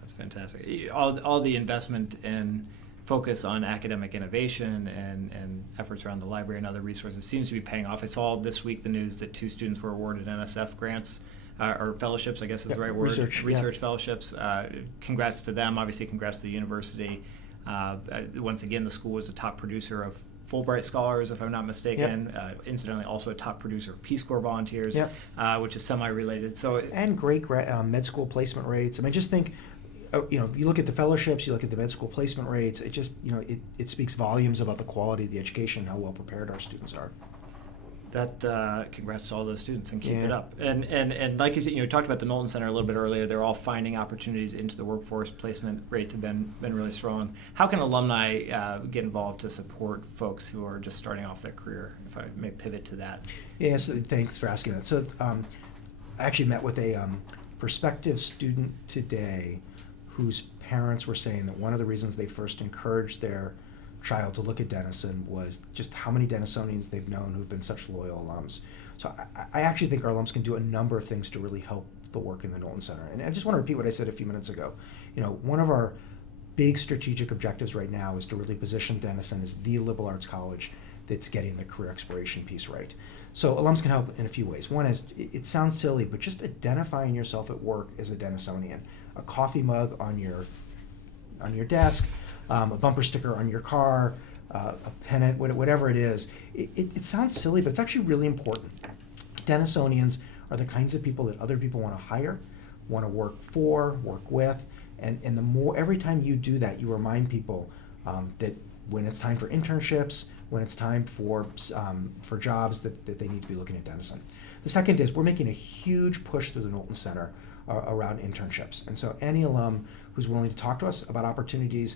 That's fantastic. All the investment and focus on academic innovation and efforts around the library and other resources seems to be paying off. I saw this week the news that 2 students were awarded NSF grants, or fellowships, I guess is the right word. Research fellowships. Congrats to them. Obviously, congrats to the university. Once again, the school was a top producer of Fulbright scholars, if I'm not mistaken. Incidentally, also a top producer of Peace Corps volunteers, which is semi-related. And great med school placement rates. I mean, just think, if you look at the fellowships, you look at the med school placement rates, it just, it speaks volumes about the quality of the education and how well prepared our students are. Congrats to all those students, and keep it up. And like you said, you talked about the Knowlton Center a little bit earlier. They're all finding opportunities into the workforce. Placement rates have been really strong. How can alumni get involved to support folks who are just starting off their career? If I may pivot to that. Yeah, so thanks for asking that. So I actually met with a prospective student today whose parents were saying that one of the reasons they first encouraged their child to look at Denison was just how many Denisonians they've known who've been such loyal alums. So I actually think our alums can do a number of things to really help the work in the Knowlton Center. And I just want to repeat what I said a few minutes ago. One of our big strategic objectives right now is to really position Denison as the liberal arts college that's getting the career exploration piece right. So alums can help in a few ways. One is, it sounds silly, but just identifying yourself at work as a Denisonian. A coffee mug on your desk, a bumper sticker on your car, a pennant, whatever it is. It sounds silly, but it's actually really important. Denisonians are the kinds of people that other people want to hire, want to work for, work with, and the more, every time you do that, you remind people that when it's time for internships, when it's time for jobs, that they need to be looking at Denison. The second is, we're making a huge push through the Knowlton Center around internships. And so any alum who's willing to talk to us about opportunities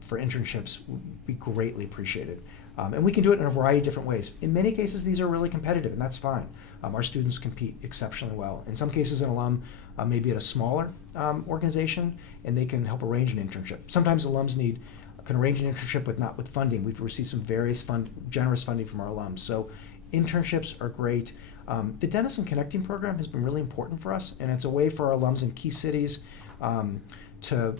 for internships would be greatly appreciated. And we can do it in a variety of different ways. In many cases, these are really competitive, and that's fine. Our students compete exceptionally well. In some cases, an alum may be at a smaller organization, and they can help arrange an internship. Sometimes alums can arrange an internship with funding. We've received some various generous funding from our alums. So internships are great. The Denison Connecting Program has been really important for us, and it's a way for our alums in key cities to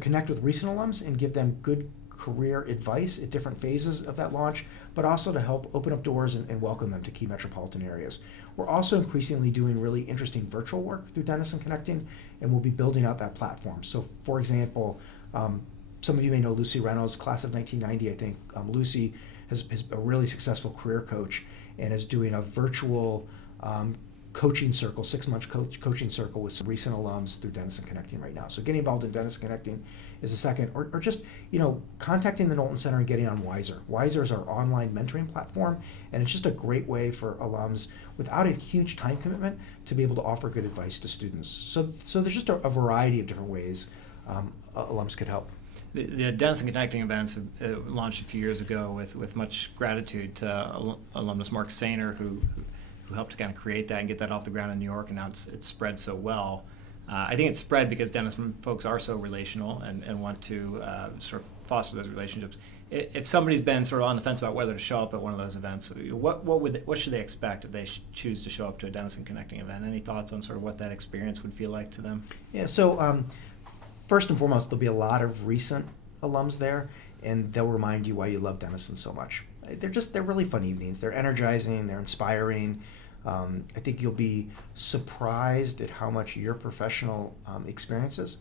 connect with recent alums and give them good career advice at different phases of that launch, but also to help open up doors and welcome them to key metropolitan areas. We're also increasingly doing really interesting virtual work through Denison Connecting, and we'll be building out that platform. So, for example, some of you may know Lucy Reynolds, class of 1990, I think. Lucy is a really successful career coach and is doing a virtual coaching circle, 6-month coaching circle with some recent alums through Denison Connecting right now. So getting involved in Denison Connecting is a second, or just contacting the Knowlton Center and getting on Wiser. Wiser is our online mentoring platform, and it's just a great way for alums without a huge time commitment to be able to offer good advice to students. So there's just a variety of different ways alums could help. The Denison Connecting events launched a few years ago with much gratitude to alumnus Mark Sainer, who helped to kind of create that and get that off the ground in New York, and now it's spread so well. I think it's spread because Denison folks are so relational and want to sort of foster those relationships. If somebody's been sort of on the fence about whether to show up at one of those events, what should they expect if they choose to show up to a Denison Connecting event? Any thoughts on sort of what that experience would feel like to them? Yeah, so first and foremost, there'll be a lot of recent alums there, and they'll remind you why you love Denison so much. They're really fun evenings. They're energizing, they're inspiring. I think you'll be surprised at how much your professional experiences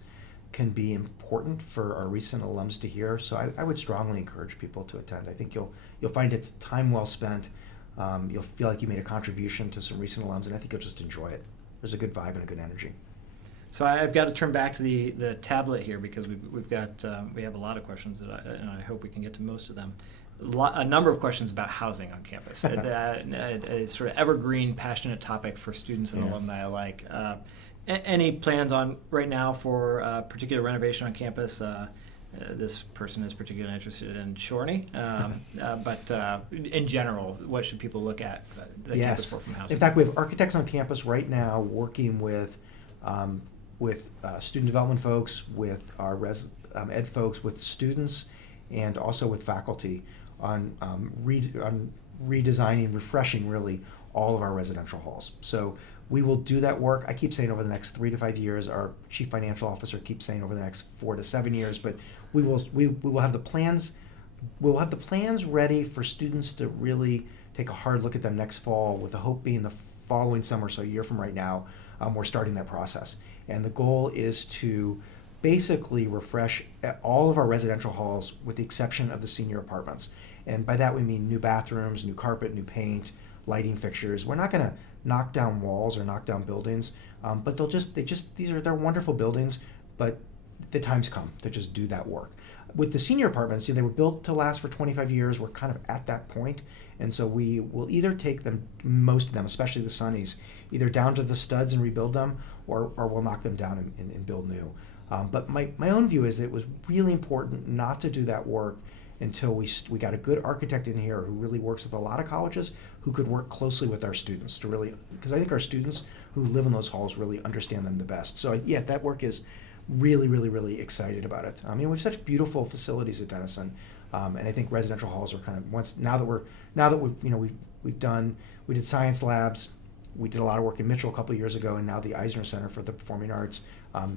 can be important for our recent alums to hear. So I would strongly encourage people to attend. I think you'll find it's time well spent. You'll feel like you made a contribution to some recent alums, and I think you'll just enjoy it. There's a good vibe and a good energy. So I've got to turn back to the tablet here because we have a lot of questions and I hope we can get to most of them. A number of questions about housing on campus. A sort of evergreen, passionate topic for students and alumni alike. Any plans on right now for a particular renovation on campus? This person is particularly interested in Shorney, but in general, what should people look at the campus for from housing? In fact, we have architects on campus right now working with student development folks, with our ed folks, with students, and also with faculty on redesigning, refreshing really all of our residential halls. So we will do that work. I keep saying over the next 3 to 5 years. Our chief financial officer keeps saying over the next 4 to 7 years. But we will have the plans. We'll have the plans ready for students to really take a hard look at them next fall, with the hope being the following summer, so a year from right now, we're starting that process. And the goal is to basically refresh all of our residential halls with the exception of the senior apartments. And by that we mean new bathrooms, new carpet, new paint, lighting fixtures. We're not going to knock down walls or knock down buildings, but they're wonderful buildings, but the time's come to just do that work. With the senior apartments, they were built to last for 25 years. We're kind of at that point, and so we will either take them, most of them, especially the Sunnies, either down to the studs and rebuild them, or we'll knock them down and build new. But my own view is that it was really important not to do that work until we got a good architect in here who really works with a lot of colleges, who could work closely with our students to really, because I think our students who live in those halls really understand them the best. So that work is really, really, really excited about it. We have such beautiful facilities at Denison, and I think residential halls are kind of we did science labs, we did a lot of work in Mitchell a couple of years ago, and now the Eisner Center for the Performing Arts.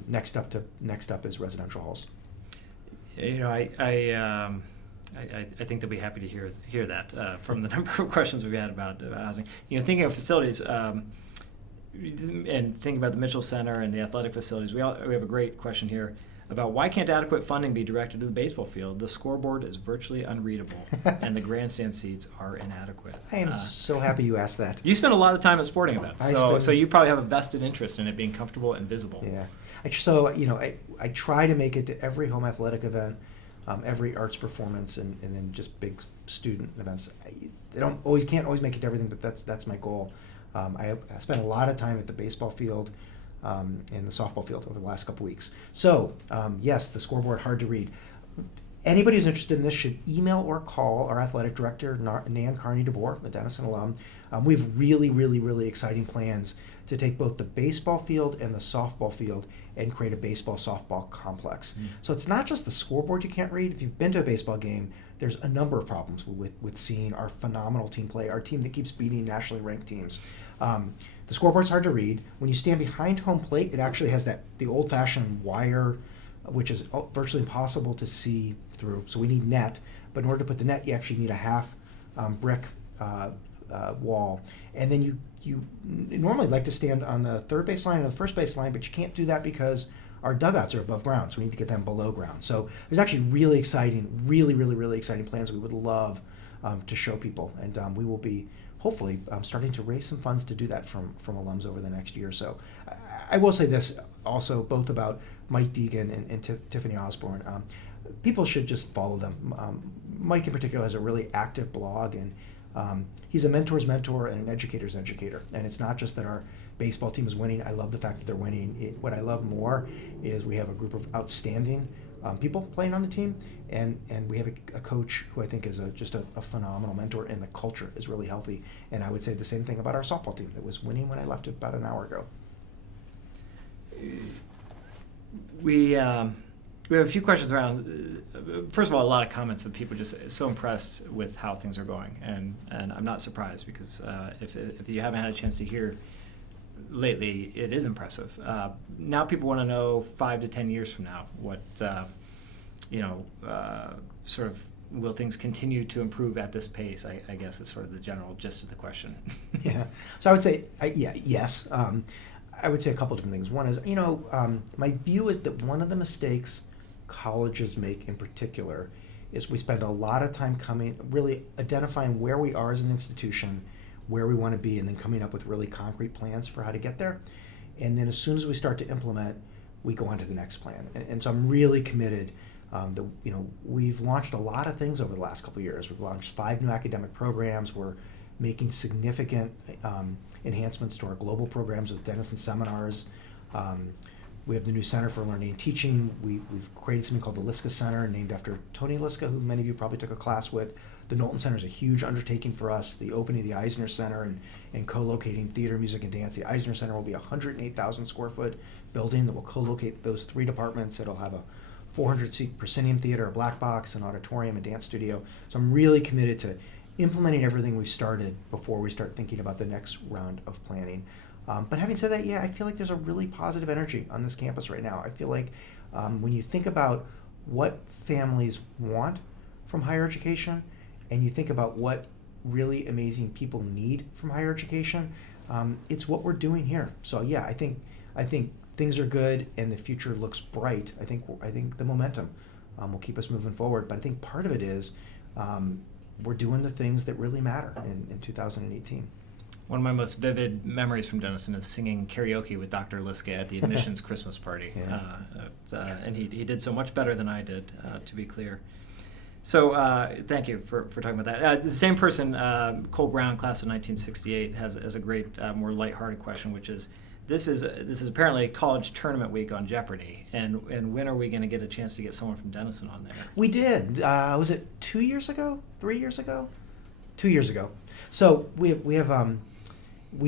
Next up is residential halls. I think they'll be happy to hear that from the number of questions we've had about housing. Thinking of facilities. And thinking about the Mitchell Center and the athletic facilities, we have a great question here about why can't adequate funding be directed to the baseball field? The scoreboard is virtually unreadable, and the grandstand seats are inadequate. I am so happy you asked that. You spend a lot of time at sporting events, so you probably have a vested interest in it being comfortable and visible. Yeah. I try to make it to every home athletic event, every arts performance, and then just big student events. Can't always make it to everything, but that's my goal. I spent a lot of time at the baseball field and the softball field over the last couple weeks. So, yes, the scoreboard, hard to read. Anybody who's interested in this should email or call our athletic director, Nan Carney-DeBoer, the Denison alum. We have really, really, really exciting plans to take both the baseball field and the softball field and create a baseball-softball complex. So it's not just the scoreboard you can't read. If you've been to a baseball game, there's a number of problems with seeing our phenomenal team play, our team that keeps beating nationally ranked teams. The scoreboard's hard to read. When you stand behind home plate, it actually has the old-fashioned wire, which is virtually impossible to see through. So we need net, but in order to put the net, you actually need a half brick wall. And then you normally like to stand on the third base line or the first base line, but you can't do that because our dugouts are above ground, so we need to get them below ground. So there's actually really exciting plans we would love to show people. And we will be hopefully starting to raise some funds to do that from alums over the next year or so. I will say this also, both about Mike Deegan and Tiffany Osborne. People should just follow them. Mike in particular has a really active blog, and he's a mentor's mentor and an educator's educator. And it's not just that our baseball team is winning. I love the fact that they're winning. What I love more is we have a group of outstanding people playing on the team, and we have a coach who I think is just a phenomenal mentor, and the culture is really healthy. And I would say the same thing about our softball team. It was winning when I left it about an hour ago. We have a few questions around. First of all, a lot of comments of people just so impressed with how things are going, and I'm not surprised, because if you haven't had a chance to hear lately, it is impressive. Now people want to know 5 to 10 years from now what sort of will things continue to improve at this pace. I guess is sort of the general gist of the question. Yeah. So I would say yes. I would say a couple different things. One is, my view is that one of the mistakes colleges make in particular is we spend a lot of time really identifying where we are as an institution, where we want to be, and then coming up with really concrete plans for how to get there. And then as soon as we start to implement, we go on to the next plan. And so I'm really committed. We've launched a lot of things over the last couple of years. We've launched 5 new academic programs. We're making significant enhancements to our global programs with Denison seminars. We have the new Center for Learning and Teaching. We've created something called the Liska Center, named after Tony Liska, who many of you probably took a class with. The Knowlton Center is a huge undertaking for us. The opening of the Eisner Center and co-locating theater, music, and dance. The Eisner Center will be a 108,000 square foot building that will co-locate those 3 departments. It'll have a 400-seat proscenium theater, a black box, an auditorium, a dance studio. So I'm really committed to implementing everything we've started before we start thinking about the next round of planning. But having said that, I feel like there's a really positive energy on this campus right now. I feel like when you think about what families want from higher education, and you think about what really amazing people need from higher education, it's what we're doing here. So I think things are good and the future looks bright. I think the momentum will keep us moving forward. But I think part of it is we're doing the things that really matter in 2018. One of my most vivid memories from Denison is singing karaoke with Dr. Liska at the admissions Christmas party. Yeah. And he did so much better than I did, to be clear. So thank you for talking about that. The same person, Cole Brown, class of 1968, has a great, more lighthearted question, which is, this is apparently college tournament week on Jeopardy, and when are we going to get a chance to get someone from Denison on there? We did. Was it 2 years ago? 3 years ago? 2 years ago. So we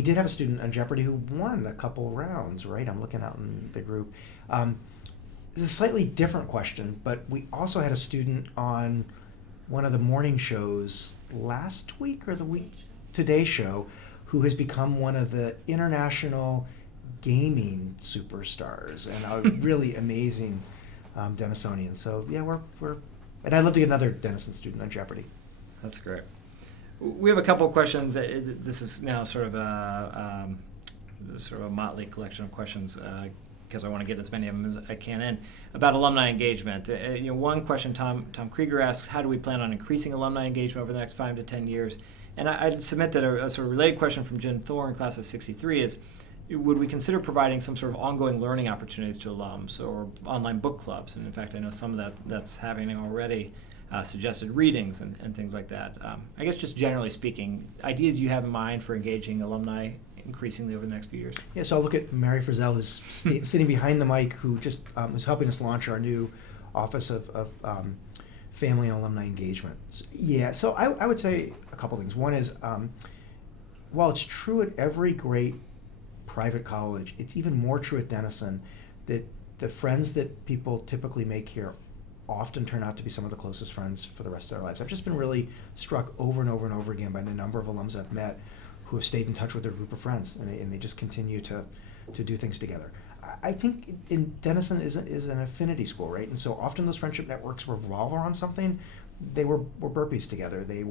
did have a student on Jeopardy who won a couple rounds, right? I'm looking out in the group. It's a slightly different question, but we also had a student on one of the morning shows last week or the week Today show who has become one of the international gaming superstars and a really amazing Denisonian. So we're and I'd love to get another Denison student on Jeopardy. That's great. We have a couple of questions. This is now sort of a motley collection of questions because I want to get as many of them as I can in about alumni engagement. One question Tom Krieger asks: how do we plan on increasing alumni engagement over the next 5 to 10 years? And I'd submit that a sort of related question from Jen Thorne, class of 63, is: would we consider providing some sort of ongoing learning opportunities to alums or online book clubs? And in fact, I know some of that's happening already. Suggested readings and things like that. I guess just generally speaking, ideas you have in mind for engaging alumni increasingly over the next few years? Yeah, so I'll look at Mary Frizzell, who's sitting behind the mic, who just is helping us launch our new Office of Family and Alumni Engagement. Yeah, so I would say a couple things. One is, while it's true at every great private college, it's even more true at Denison that the friends that people typically make here often turn out to be some of the closest friends for the rest of their lives. I've just been really struck over and over and over again by the number of alums I've met who have stayed in touch with their group of friends, and they just continue to do things together. I think in Denison is an affinity school, right? And so often those friendship networks revolve around something. They were burpees together. They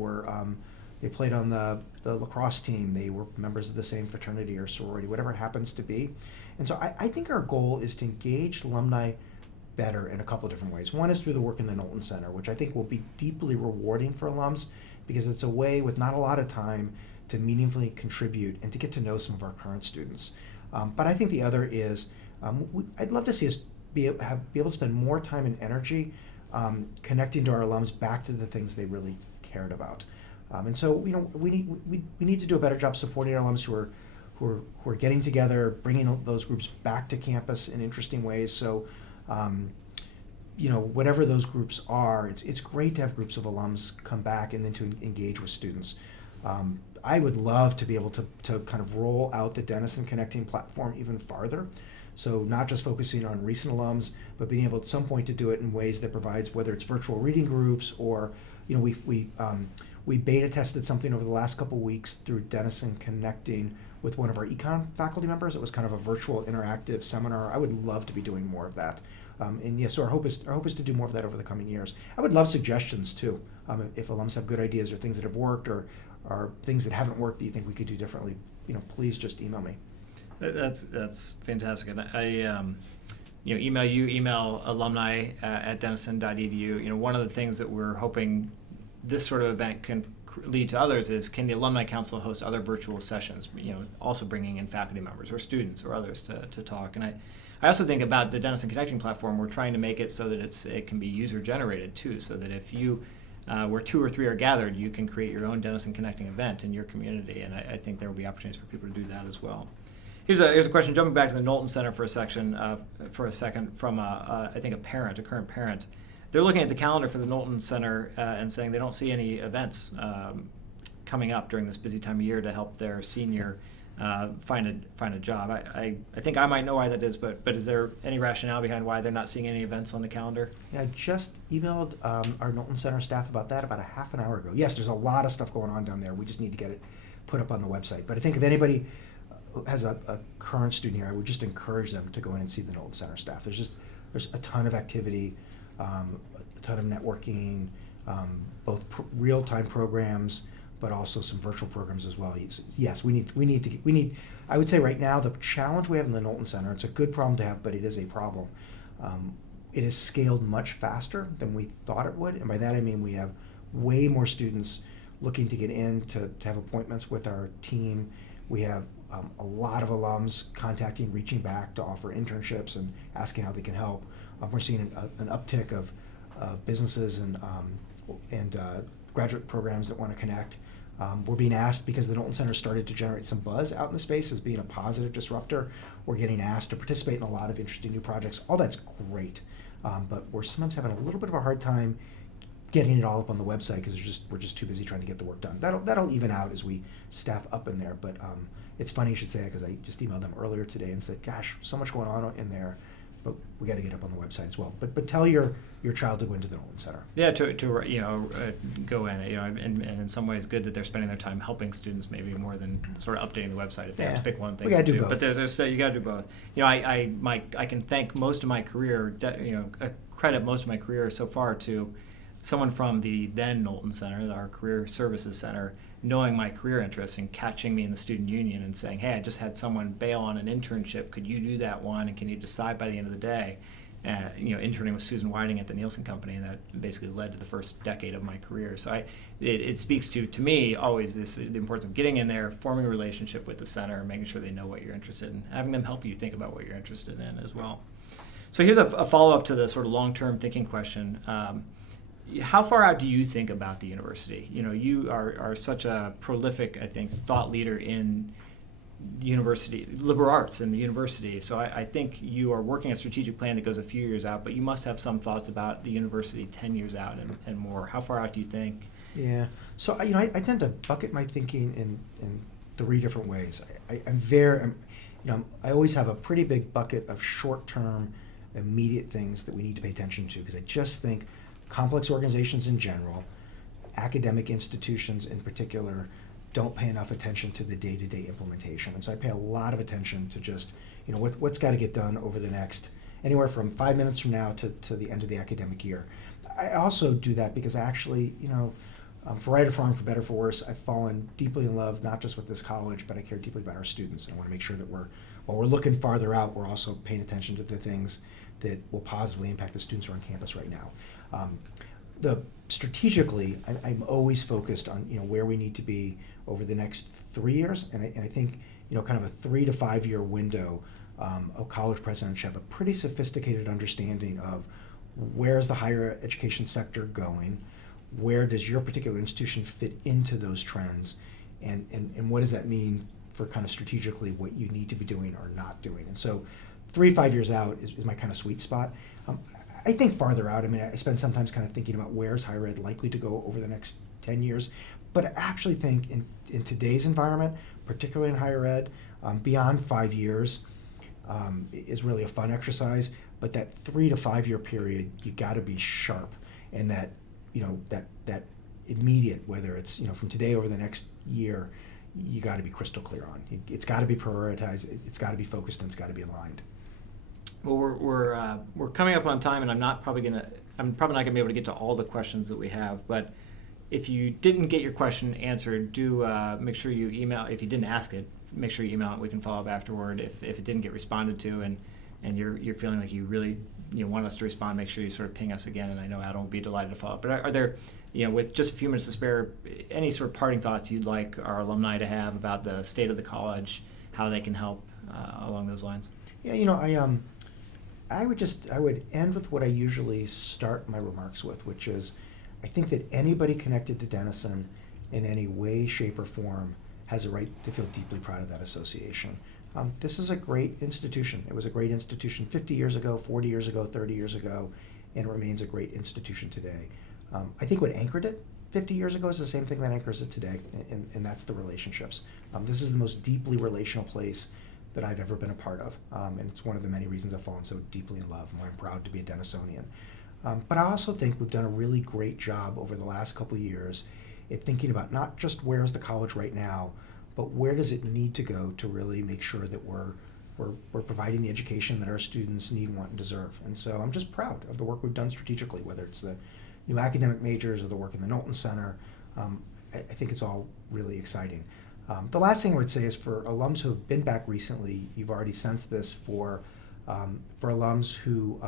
played on the lacrosse team. They were members of the same fraternity or sorority, whatever it happens to be. And so I think our goal is to engage alumni better in a couple of different ways. One is through the work in the Knowlton Center, which I think will be deeply rewarding for alums because it's a way with not a lot of time to meaningfully contribute and to get to know some of our current students. But I think the other is, I'd love to see us be able to spend more time and energy connecting to our alums back to the things they really cared about. And so, we need to do a better job supporting our alums who are getting together, bringing those groups back to campus in interesting ways. So, whatever those groups are, it's great to have groups of alums come back and then to engage with students. I would love to be able to kind of roll out the Denison Connecting platform even farther. So not just focusing on recent alums, but being able at some point to do it in ways that provides, whether it's virtual reading groups or, we beta tested something over the last couple weeks through Denison Connecting with one of our econ faculty members. It was kind of a virtual interactive seminar. I would love to be doing more of that. So our hope is to do more of that over the coming years. I would love suggestions too. If alums have good ideas or things that have worked or things that haven't worked that you think we could do differently, please just email me. That's fantastic. And I email alumni at denison.edu. One of the things that we're hoping this sort of event can lead to others is, can the Alumni Council host other virtual sessions, also bringing in faculty members or students or others to talk. And I also think about the Denison Connecting platform, we're trying to make it so that it can be user generated too, so that if you where 2 or 3 are gathered, you can create your own Denison Connecting event in your community, and I think there will be opportunities for people to do that as well. Here's a question, jumping back to the Knowlton Center for a second, from I think a current parent. They're looking at the calendar for the Knowlton Center and saying they don't see any events coming up during this busy time of year to help their senior find a job. I think I might know why that is, but is there any rationale behind why they're not seeing any events on the calendar? Yeah, I just emailed our Knowlton Center staff about that about a half an hour ago. Yes, there's a lot of stuff going on down there. We just need to get it put up on the website. But I think if anybody has a current student here, I would just encourage them to go in and see the Knowlton Center staff. There's a ton of activity, a ton of networking, both real-time programs, but also some virtual programs as well. Yes, we need. I would say right now the challenge we have in the Knowlton Center, it's a good problem to have, but it is a problem. It has scaled much faster than we thought it would, and by that I mean we have way more students looking to get in to have appointments with our team. We have a lot of alums reaching back to offer internships and asking how they can help. We're seeing an uptick of businesses and graduate programs that want to connect. We're being asked, because the Knowlton Center started to generate some buzz out in the space as being a positive disruptor, we're getting asked to participate in a lot of interesting new projects. All that's great, but we're sometimes having a little bit of a hard time getting it all up on the website because we're just too busy trying to get the work done. That'll even out as we staff up in there, but it's funny you should say that, because I just emailed them earlier today and said, gosh, so much going on in there, but we got to get up on the website as well. But tell your child to go into the Knowlton Center. Yeah, to go in. And in some ways, good that they're spending their time helping students, maybe more than sort of updating the website if they have to pick one thing. We got to do both. But there's you got to do both. I can thank most of my career. Credit most of my career so far to someone from the then Knowlton Center, our Career Services Center, knowing my career interests and catching me in the student union and saying, hey, I just had someone bail on an internship. Could you do that one? And can you decide by the end of the day? Interning with Susan Whiting at the Nielsen Company, and that basically led to the first decade of my career. So it speaks to me always the importance of getting in there, forming a relationship with the center, making sure they know what you're interested in, having them help you think about what you're interested in as well. So here's a follow-up to the sort of long-term thinking question. How far out do you think about the university? You are such a prolific, I think, thought leader in the university, liberal arts in the university. So I think you are working a strategic plan that goes a few years out, but you must have some thoughts about the university 10 years out and more. How far out do you think? Yeah. So I tend to bucket my thinking in 3 different ways. I always have a pretty big bucket of short-term, immediate things that we need to pay attention to, because I just think complex organizations in general, academic institutions in particular, don't pay enough attention to the day-to-day implementation. And so I pay a lot of attention to just, what's got to get done over the next, anywhere from 5 minutes from now to the end of the academic year. I also do that because I actually, for right or for wrong, for better or for worse, I've fallen deeply in love, not just with this college, but I care deeply about our students. And I want to make sure that while we're looking farther out, we're also paying attention to the things that will positively impact the students who are on campus right now. strategically, I'm always focused on where we need to be over the next 3 years, and I think kind of a 3 to 5 year window. A college president should have a pretty sophisticated understanding of where's the higher education sector going, where does your particular institution fit into those trends, and what does that mean for kind of strategically what you need to be doing or not doing. And so 3 to 5 years out is my kind of sweet spot. I think farther out, I spend sometimes kind of thinking about where's higher ed likely to go over the next 10 years, but I actually think in today's environment, particularly in higher ed, beyond 5 years is really a fun exercise, but that 3 to 5 year period, you got to be sharp, and that that immediate, whether it's from today over the next year, you got to be crystal clear on. It's got to be prioritized. It's got to be focused, and it's got to be aligned. Well, we're coming up on time, and I'm probably not gonna be able to get to all the questions that we have. But if you didn't get your question answered, do make sure you email. If you didn't ask it, make sure you email it. We can follow up afterward. If it didn't get responded to, and you're feeling like you really want us to respond, make sure you sort of ping us again. And I know Adam will be delighted to follow up. But are there, with just a few minutes to spare, any sort of parting thoughts you'd like our alumni to have about the state of the college, how they can help along those lines? Yeah, I would end with what I usually start my remarks with, which is I think that anybody connected to Denison in any way, shape, or form has a right to feel deeply proud of that association. This is a great institution. It was a great institution 50 years ago, 40 years ago, 30 years ago, and it remains a great institution today. I think what anchored it 50 years ago is the same thing that anchors it today, and that's the relationships. This is the most deeply relational place that I've ever been a part of, and it's one of the many reasons I've fallen so deeply in love and why I'm proud to be a Denisonian. But I also think we've done a really great job over the last couple of years at thinking about not just where's the college right now, but where does it need to go to really make sure that we're providing the education that our students need, want, and deserve. And so I'm just proud of the work we've done strategically, whether it's the new academic majors or the work in the Knowlton Center. I think it's all really exciting. The last thing I would say is for alums who have been back recently, you've already sensed this for alums who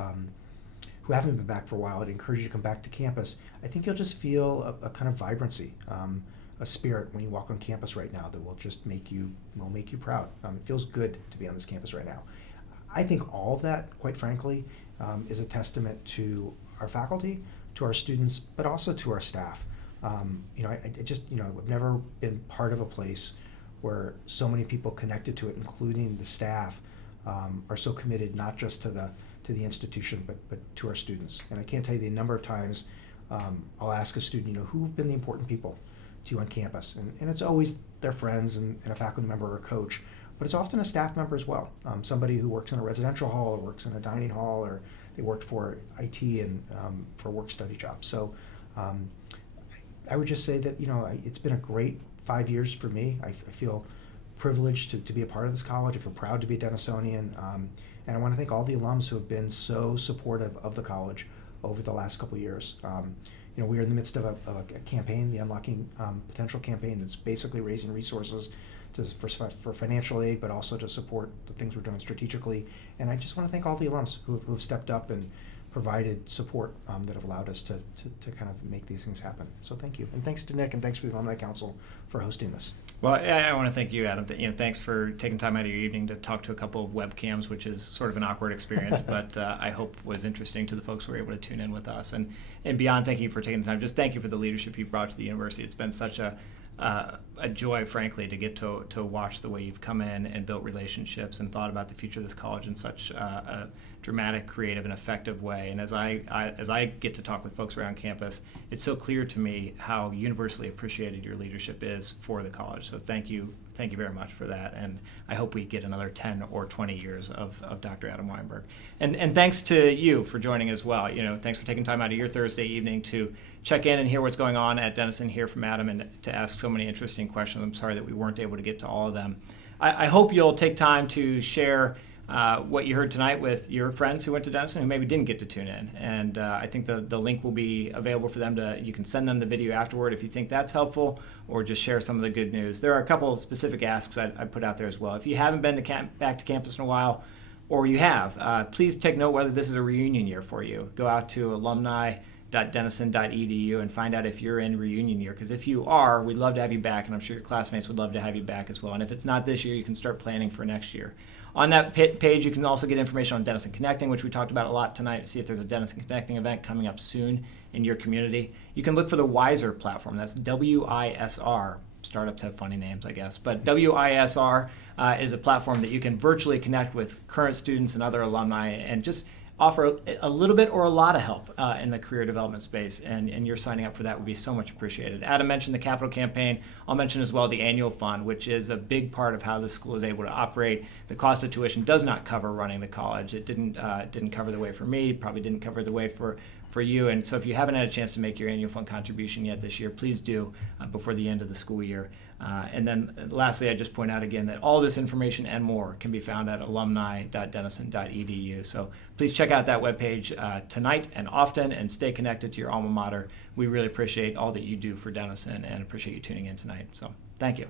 haven't been back for a while, I'd encourage you to come back to campus. I think you'll just feel a kind of vibrancy, a spirit when you walk on campus right now that will just make you proud. It feels good to be on this campus right now. I think all of that, quite frankly, is a testament to our faculty, to our students, but also to our staff. I've never been part of a place where so many people connected to it, including the staff, are so committed not just to the institution, but to our students. And I can't tell you the number of times I'll ask a student, who've been the important people to you on campus? And it's always their friends and a faculty member or a coach, but it's often a staff member as well. Somebody who works in a residential hall or works in a dining hall, or they worked for IT and for a work-study job. So I would just say that, it's been a great 5 years for me. I feel privileged to be a part of this college. I feel proud to be a Denisonian. And I want to thank all the alums who have been so supportive of the college over the last couple of years. We are in the midst of a campaign, the Unlocking Potential campaign, that's basically raising resources for financial aid, but also to support the things we're doing strategically. And I just want to thank all the alums who have stepped up and provided support that have allowed us to kind of make these things happen. So thank you. And thanks to Nick, and thanks for the Alumni Council for hosting this. Well, I want to thank you, Adam. Thanks for taking time out of your evening to talk to a couple of webcams, which is sort of an awkward experience, but I hope was interesting to the folks who were able to tune in with us. And beyond thank you for taking the time, just thank you for the leadership you've brought to the university. It's been such a joy, frankly, to get to watch the way you've come in and built relationships and thought about the future of this college in such a dramatic, creative, and effective way. And as I get to talk with folks around campus, it's so clear to me how universally appreciated your leadership is for the college. So thank you very much for that. And I hope we get another 10 or 20 years of Dr. Adam Weinberg. And thanks to you for joining as well. Thanks for taking time out of your Thursday evening to check in and hear what's going on at Denison, hear from Adam, and to ask so many interesting questions. I'm sorry that we weren't able to get to all of them. I hope you'll take time to share what you heard tonight with your friends who went to Denison who maybe didn't get to tune in. And I think the link will be available for them you can send them the video afterward if you think that's helpful, or just share some of the good news. There are a couple of specific asks I put out there as well. If you haven't been back to campus in a while, or you have, please take note whether this is a reunion year for you. Go out to Alumni alumni.denison.edu and find out if you're in reunion year. Because if you are, we'd love to have you back, and I'm sure your classmates would love to have you back as well. And if it's not this year, you can start planning for next year. On that page, you can also get information on Denison Connecting, which we talked about a lot tonight, to see if there's a Denison Connecting event coming up soon in your community. You can look for the WISR platform. That's WISR. Startups have funny names, I guess. But WISR is a platform that you can virtually connect with current students and other alumni and just offer a little bit or a lot of help in the career development space, and your signing up for that would be so much appreciated. Adam mentioned the capital campaign. I'll mention as well the annual fund, which is a big part of how the school is able to operate. The cost of tuition does not cover running the college. It didn't cover the way for me, probably didn't cover the way for you. And so if you haven't had a chance to make your annual fund contribution yet this year, please do before the end of the school year. And then lastly, I just point out again that all this information and more can be found at alumni.denison.edu. So please check out that webpage tonight and often, and stay connected to your alma mater. We really appreciate all that you do for Denison and appreciate you tuning in tonight. So thank you.